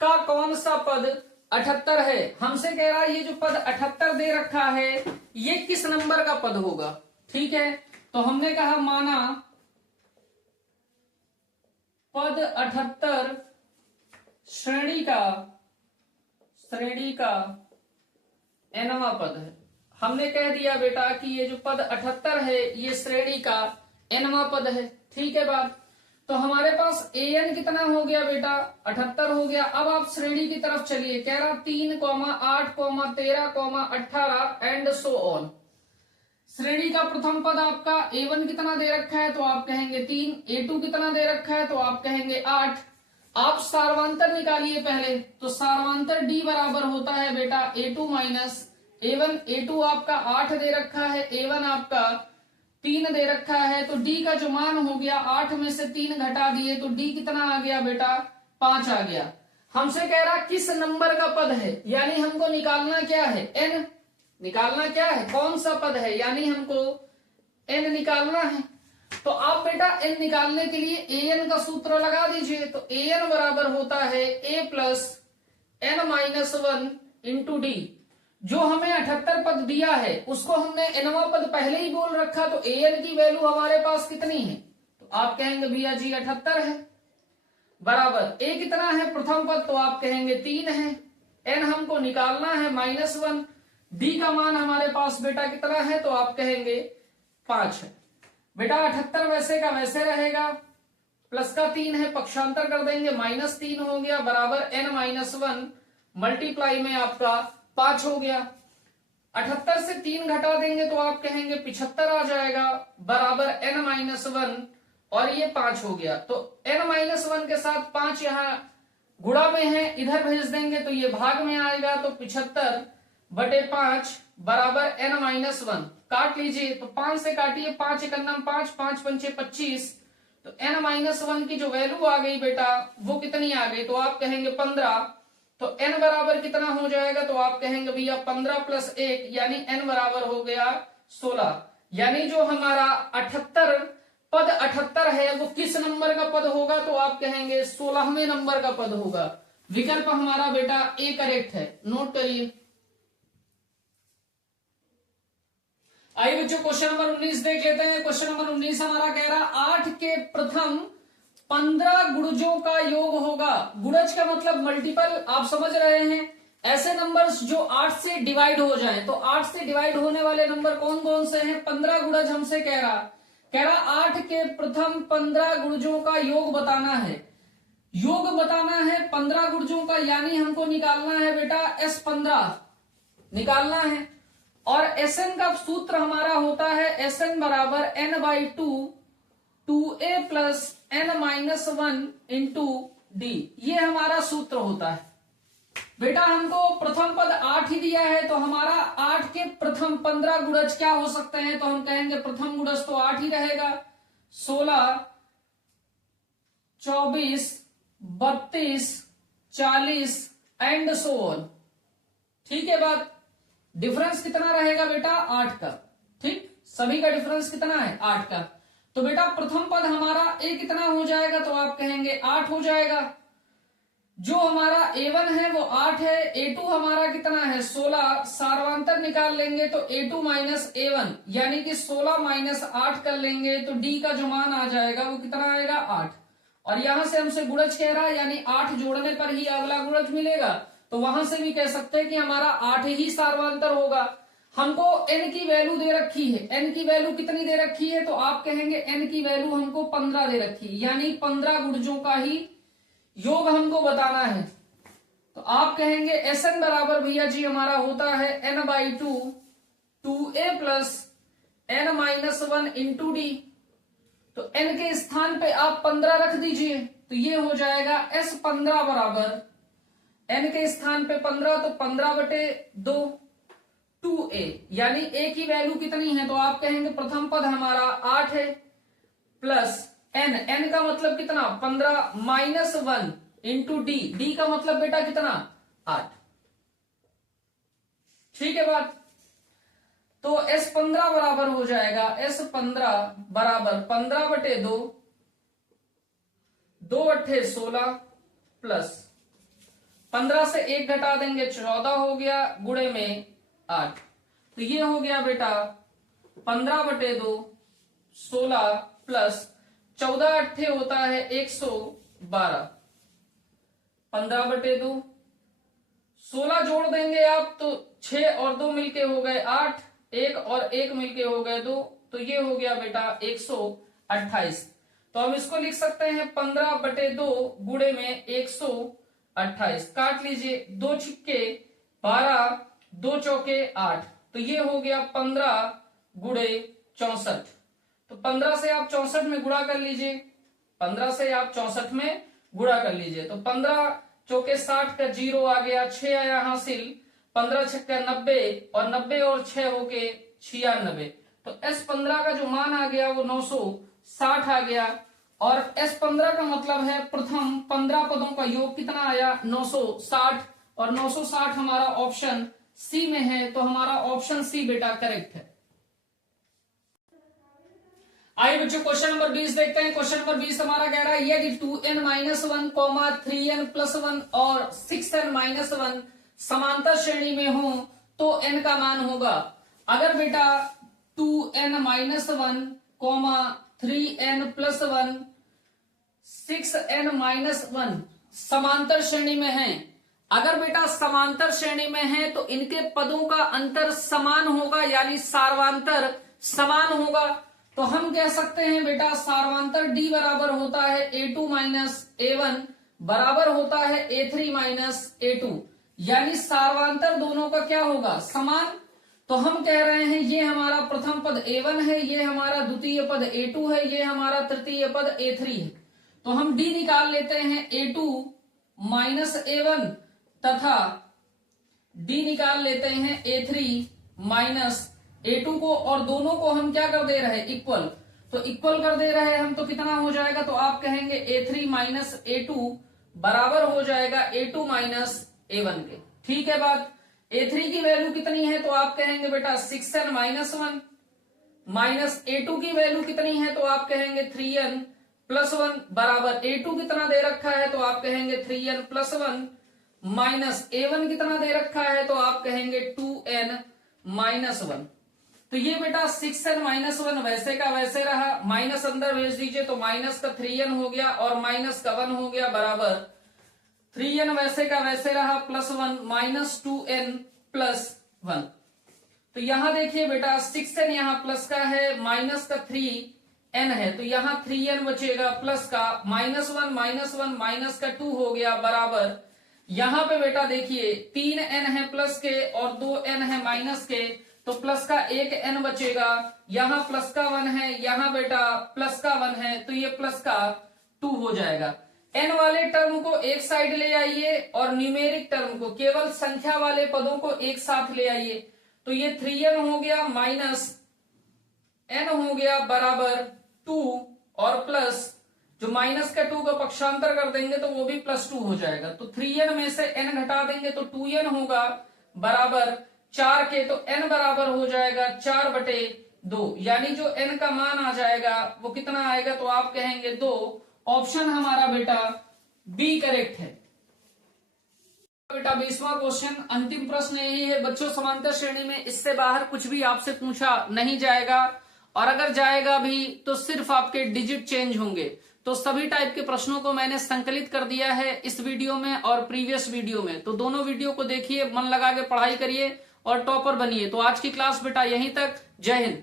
का कौन सा पद 78 है। हमसे कह रहा है ये जो पद 78 दे रखा है ये किस नंबर का पद होगा। ठीक है, तो हमने कहा माना पद 78 श्रेणी का nवां पद है। हमने कह दिया बेटा कि ये जो पद 78 है ये श्रेणी का nवां पद है। ठीक है बात, तो हमारे पास an कितना हो गया बेटा 78 हो गया। अब आप श्रेणी की तरफ चलिए, कह रहा 3, 8, 13, 18 एंड सो ऑन। श्रेणी का प्रथम पद आपका a1 कितना दे रखा है, तो आप कहेंगे 3, a2 कितना दे रखा है, तो आप कहेंगे 8। आप सार्वांतर निकालिए पहले, तो सार्वांतर d बराबर होता है बेटा a2 माइनस a1। a2 आपका 8 दे रखा है, a1 आपका 3 दे रखा है, तो d का जो मान हो गया 8 में से 3 घटा दिए तो d कितना आ गया बेटा 5 आ गया। हमसे कह रहा किस नंबर का पद है, यानी हमको निकालना क्या है n, निकालना क्या है कौन सा पद है, यानी हमको n निकालना है। तो आप बेटा n निकालने के लिए an का सूत्र लगा दीजिए, तो an बराबर होता है a plus n-1 into D. जो हमें 78 पद दिया है उसको हमने nवां पद पहले ही बोल रखा, तो an की वैल्यू हमारे पास कितनी है, तो आप कहेंगे भैया जी 78 है बराबर a कितना है प्रथम पद, तो आप कहेंगे 3 है, n हमको निकालना है -1, d का मान हमारे पास बेटा कितना है, तो आप कहेंगे 5 है। बेटा 78 वैसे का वैसे रहेगा, प्लस का 3 है पक्षांतर कर देंगे -3 हो गया बराबर n-1 मल्टीप्लाई में आपका 5 हो गया। 78 से 3 घटा देंगे तो आप कहेंगे 75 आ जाएगा बराबर n-1 और ये 5 हो गया। तो n-1 के साथ 5 यहाँ गुणा में है, इधर भेज देंगे तो ये भाग में आएगा, तो 75/5 बराबर n-1। काट लीजिए, तो 5 से काटिए, 5 × 5, 5 पंचे 25, तो n-1 की जो वैल्यू आ गई बेटा वो कितनी आ गई, तो आप कहेंगे 15। तो n बराबर कितना हो जाएगा, तो आप कहेंगे भैया 15 + 1 यानी n बराबर हो गया 16। यानी जो हमारा 78 पद 78 है वो किस नंबर का पद होगा, तो आप कहेंगे 16वें नंबर का पद होगा। विकल्प हमारा बेटा ए करेक्ट है, नोट करिए। आइए बच्चों क्वेश्चन नंबर 19 देख लेते हैं। क्वेश्चन नंबर 19 हमारा कह रहा 8 के प्रथम 15 गुणजों का योग होगा। गुणज का मतलब मल्टीपल, आप समझ रहे हैं, ऐसे नंबर्स जो 8 से डिवाइड हो जाए। तो 8 से डिवाइड होने वाले नंबर कौन कौन से हैं, 15 गुणज हमसे कह रहा 8 के प्रथम 15 गुणजों का योग बताना है। योग बताना है 15 गुणजों का, यानी हमको निकालना है बेटा S15 निकालना है। और Sn का सूत्र हमारा होता है Sn बराबर n/2 2a plus n minus 1 into D, ये हमारा सूत्र होता है। बेटा हमको प्रथम पद 8 ही दिया है, तो हमारा 8 के प्रथम 15 गुणज क्या हो सकते हैं, तो हम कहेंगे प्रथम गुणज तो 8 ही रहेगा। 16, 24, 32, 40 एंड सो ऑन। ठीक है बात। डिफरेंस कितना रहेगा बेटा 8 का। ठीक, सभी का डिफरेंस कितना है 8 का। तो बेटा प्रथम पद हमारा a कितना हो जाएगा, तो आप कहेंगे 8 हो जाएगा। जो हमारा a1 है वो 8 है, a2 हमारा कितना है 16, सार्वांतर निकाल लेंगे तो a2 माइनस a1 यानी कि 16 माइनस 8 कर लेंगे तो d का जो मान आ जाएगा वो कितना आएगा 8। और यहां से हमसे गुणज कह रहा है यानी 8 जोड़ने पर ही अगला गुणज मिलेगा, तो वहां से भी कह सकते हैं कि हमारा 8 ही सार्वांतर होगा। हमको n की वैल्यू दे रखी है, n की वैल्यू कितनी दे रखी है, तो आप कहेंगे n की वैल्यू हमको 15 दे रखी है, यानी 15 गुणजों का ही योग हमको बताना है। तो आप कहेंगे Sn बराबर भैया जी हमारा होता है n/2 2a plus n minus 1 into D. तो n के स्थान पे आप 15 रख दीजिए, तो ये हो जाएगा S15 बराबर n के स्थान पे 15, तो 15/2 2a, यानी a की वैल्यू कितनी है, तो आप कहेंगे प्रथम पद हमारा 8 है प्लस n का मतलब कितना 15 माइनस 1 इंटू डी का मतलब बेटा कितना 8। ठीक है बात। तो S15 बराबर हो जाएगा S15 बराबर 15/2 2 8 16 प्लस 15 से 1 घटा देंगे 14 हो गया, गुणे में 8, तो ये हो गया बेटा 15/2 16 प्लस 14 8 होता है 112, 15/2 16 जोड़ देंगे आप तो 6 और 2 मिलके हो गए 8, 1 और 1 मिलके हो गए 2, तो ये हो गया बेटा 128। तो हम इसको लिख सकते हैं 15/2 गुणे में 128, काट लीजिए 2 छिक्के 12 2 चौके 8, तो ये हो गया 15 गुणे 64। तो 15 से आप 64 में गुणा कर लीजिए, 15 से आप 64 में गुणा कर लीजिए, तो 15 चौके 60 का 0 आ गया, 6 आया हासिल, 15 छक्का 90 और 90 और 6 होके 96। तो S15 का जो मान आ गया वो 960 आ गया। और S15 का मतलब है प्रथम 15 पदों का योग कितना आया 960, और 960 हमारा ऑप्शन सी में है, तो हमारा ऑप्शन सी बेटा करेक्ट है। आइए बच्चों क्वेश्चन नंबर 20 देखते हैं। क्वेश्चन नंबर 20 हमारा कह रहा है यदि 2n माइनस 1 3n प्लस 1 और 6n माइनस 1 समांतर श्रेणी में हो तो n का मान होगा। अगर बेटा 2n minus 1 3n plus 1 6n minus 1 समांतर श्रेणी में है, अगर बेटा समांतर श्रेणी में है तो इनके पदों का अंतर समान होगा, यानी सार्वांतर समान होगा। तो हम कह सकते हैं बेटा सार्वांतर D बराबर होता है A2 माइनस A1 बराबर होता है A3 माइनस A2, यानी सार्वांतर दोनों का क्या होगा समान। तो हम कह रहे हैं ये हमारा प्रथम पद A1 है, ये हमारा द्वितीय पद A2 है, ये हमारा तृतीय पद A3 है। तो हम D निकाल लेते हैं A2 माइनस A1 तथा D निकाल लेते हैं A3 माइनस A2 को, और दोनों को हम क्या कर दे रहे हैं इक्वल, तो इक्वल कर दे रहे हैं हम, तो कितना हो जाएगा, तो आप कहेंगे A3 माइनस A2 बराबर हो जाएगा A2 माइनस A1 के। ठीक है बात। A3 की वैल्यू कितनी है, तो आप कहेंगे बेटा 6n माइनस 1 माइनस A2 की वैल्यू कितनी है, तो आप कहेंगे 3n प्लस 1 बराबर A2 कितना दे रखा है, तो आप कहेंगे 3n प्लस 1 माइनस A1 कितना दे रखा है, तो आप कहेंगे 2n माइनस 1। तो ये बेटा 6n माइनस 1 वैसे का वैसे रहा, माइनस अंदर भेज दीजिए तो माइनस का 3n हो गया और माइनस का 1 हो गया बराबर 3n वैसे का वैसे रहा प्लस 1 माइनस 2n प्लस 1। तो यहां देखिए बेटा 6n यहाँ प्लस का है, माइनस का 3n है, तो यहाँ 3n बचेगा प्लस का माइनस 1 माइनस का 2 हो गया बराबर, यहाँ पे बेटा देखिए 3n है प्लस के और 2n है माइनस के, तो प्लस का एक n बचेगा, यहाँ प्लस का 1 है, यहाँ बेटा प्लस का 1 है, तो ये प्लस का 2 हो जाएगा। n वाले टर्म को एक साइड ले आइए और न्यूमेरिक टर्म को, केवल संख्या वाले पदों को एक साथ ले आइए। तो ये 3n हो गया माइनस n हो गया बराबर 2 और प्लस जो माइनस का 2 का पक्षांतर कर देंगे तो वो भी प्लस 2 हो जाएगा। तो 3n में से n घटा देंगे तो 2n होगा बराबर 4 के, तो n बराबर हो जाएगा 4/2, यानी जो n का मान आ जाएगा वो कितना आएगा, तो आप कहेंगे 2। ऑप्शन हमारा बेटा बी करेक्ट है। बेटा 20वां क्वेश्चन, अंतिम प्रश्न यही है बच्चों, समांतर श्रेणी में इससे बाहर कुछ भी आपसे पूछा नहीं जाएगा, और अगर जाएगा भी तो सिर्फ आपके डिजिट चेंज होंगे। तो सभी टाइप के प्रश्नों को मैंने संकलित कर दिया है इस वीडियो में और प्रीवियस वीडियो में, तो दोनों वीडियो को देखिए, मन लगा के पढ़ाई करिए और टॉपर बनिए। तो आज की क्लास बेटा यहीं तक। जय हिंद।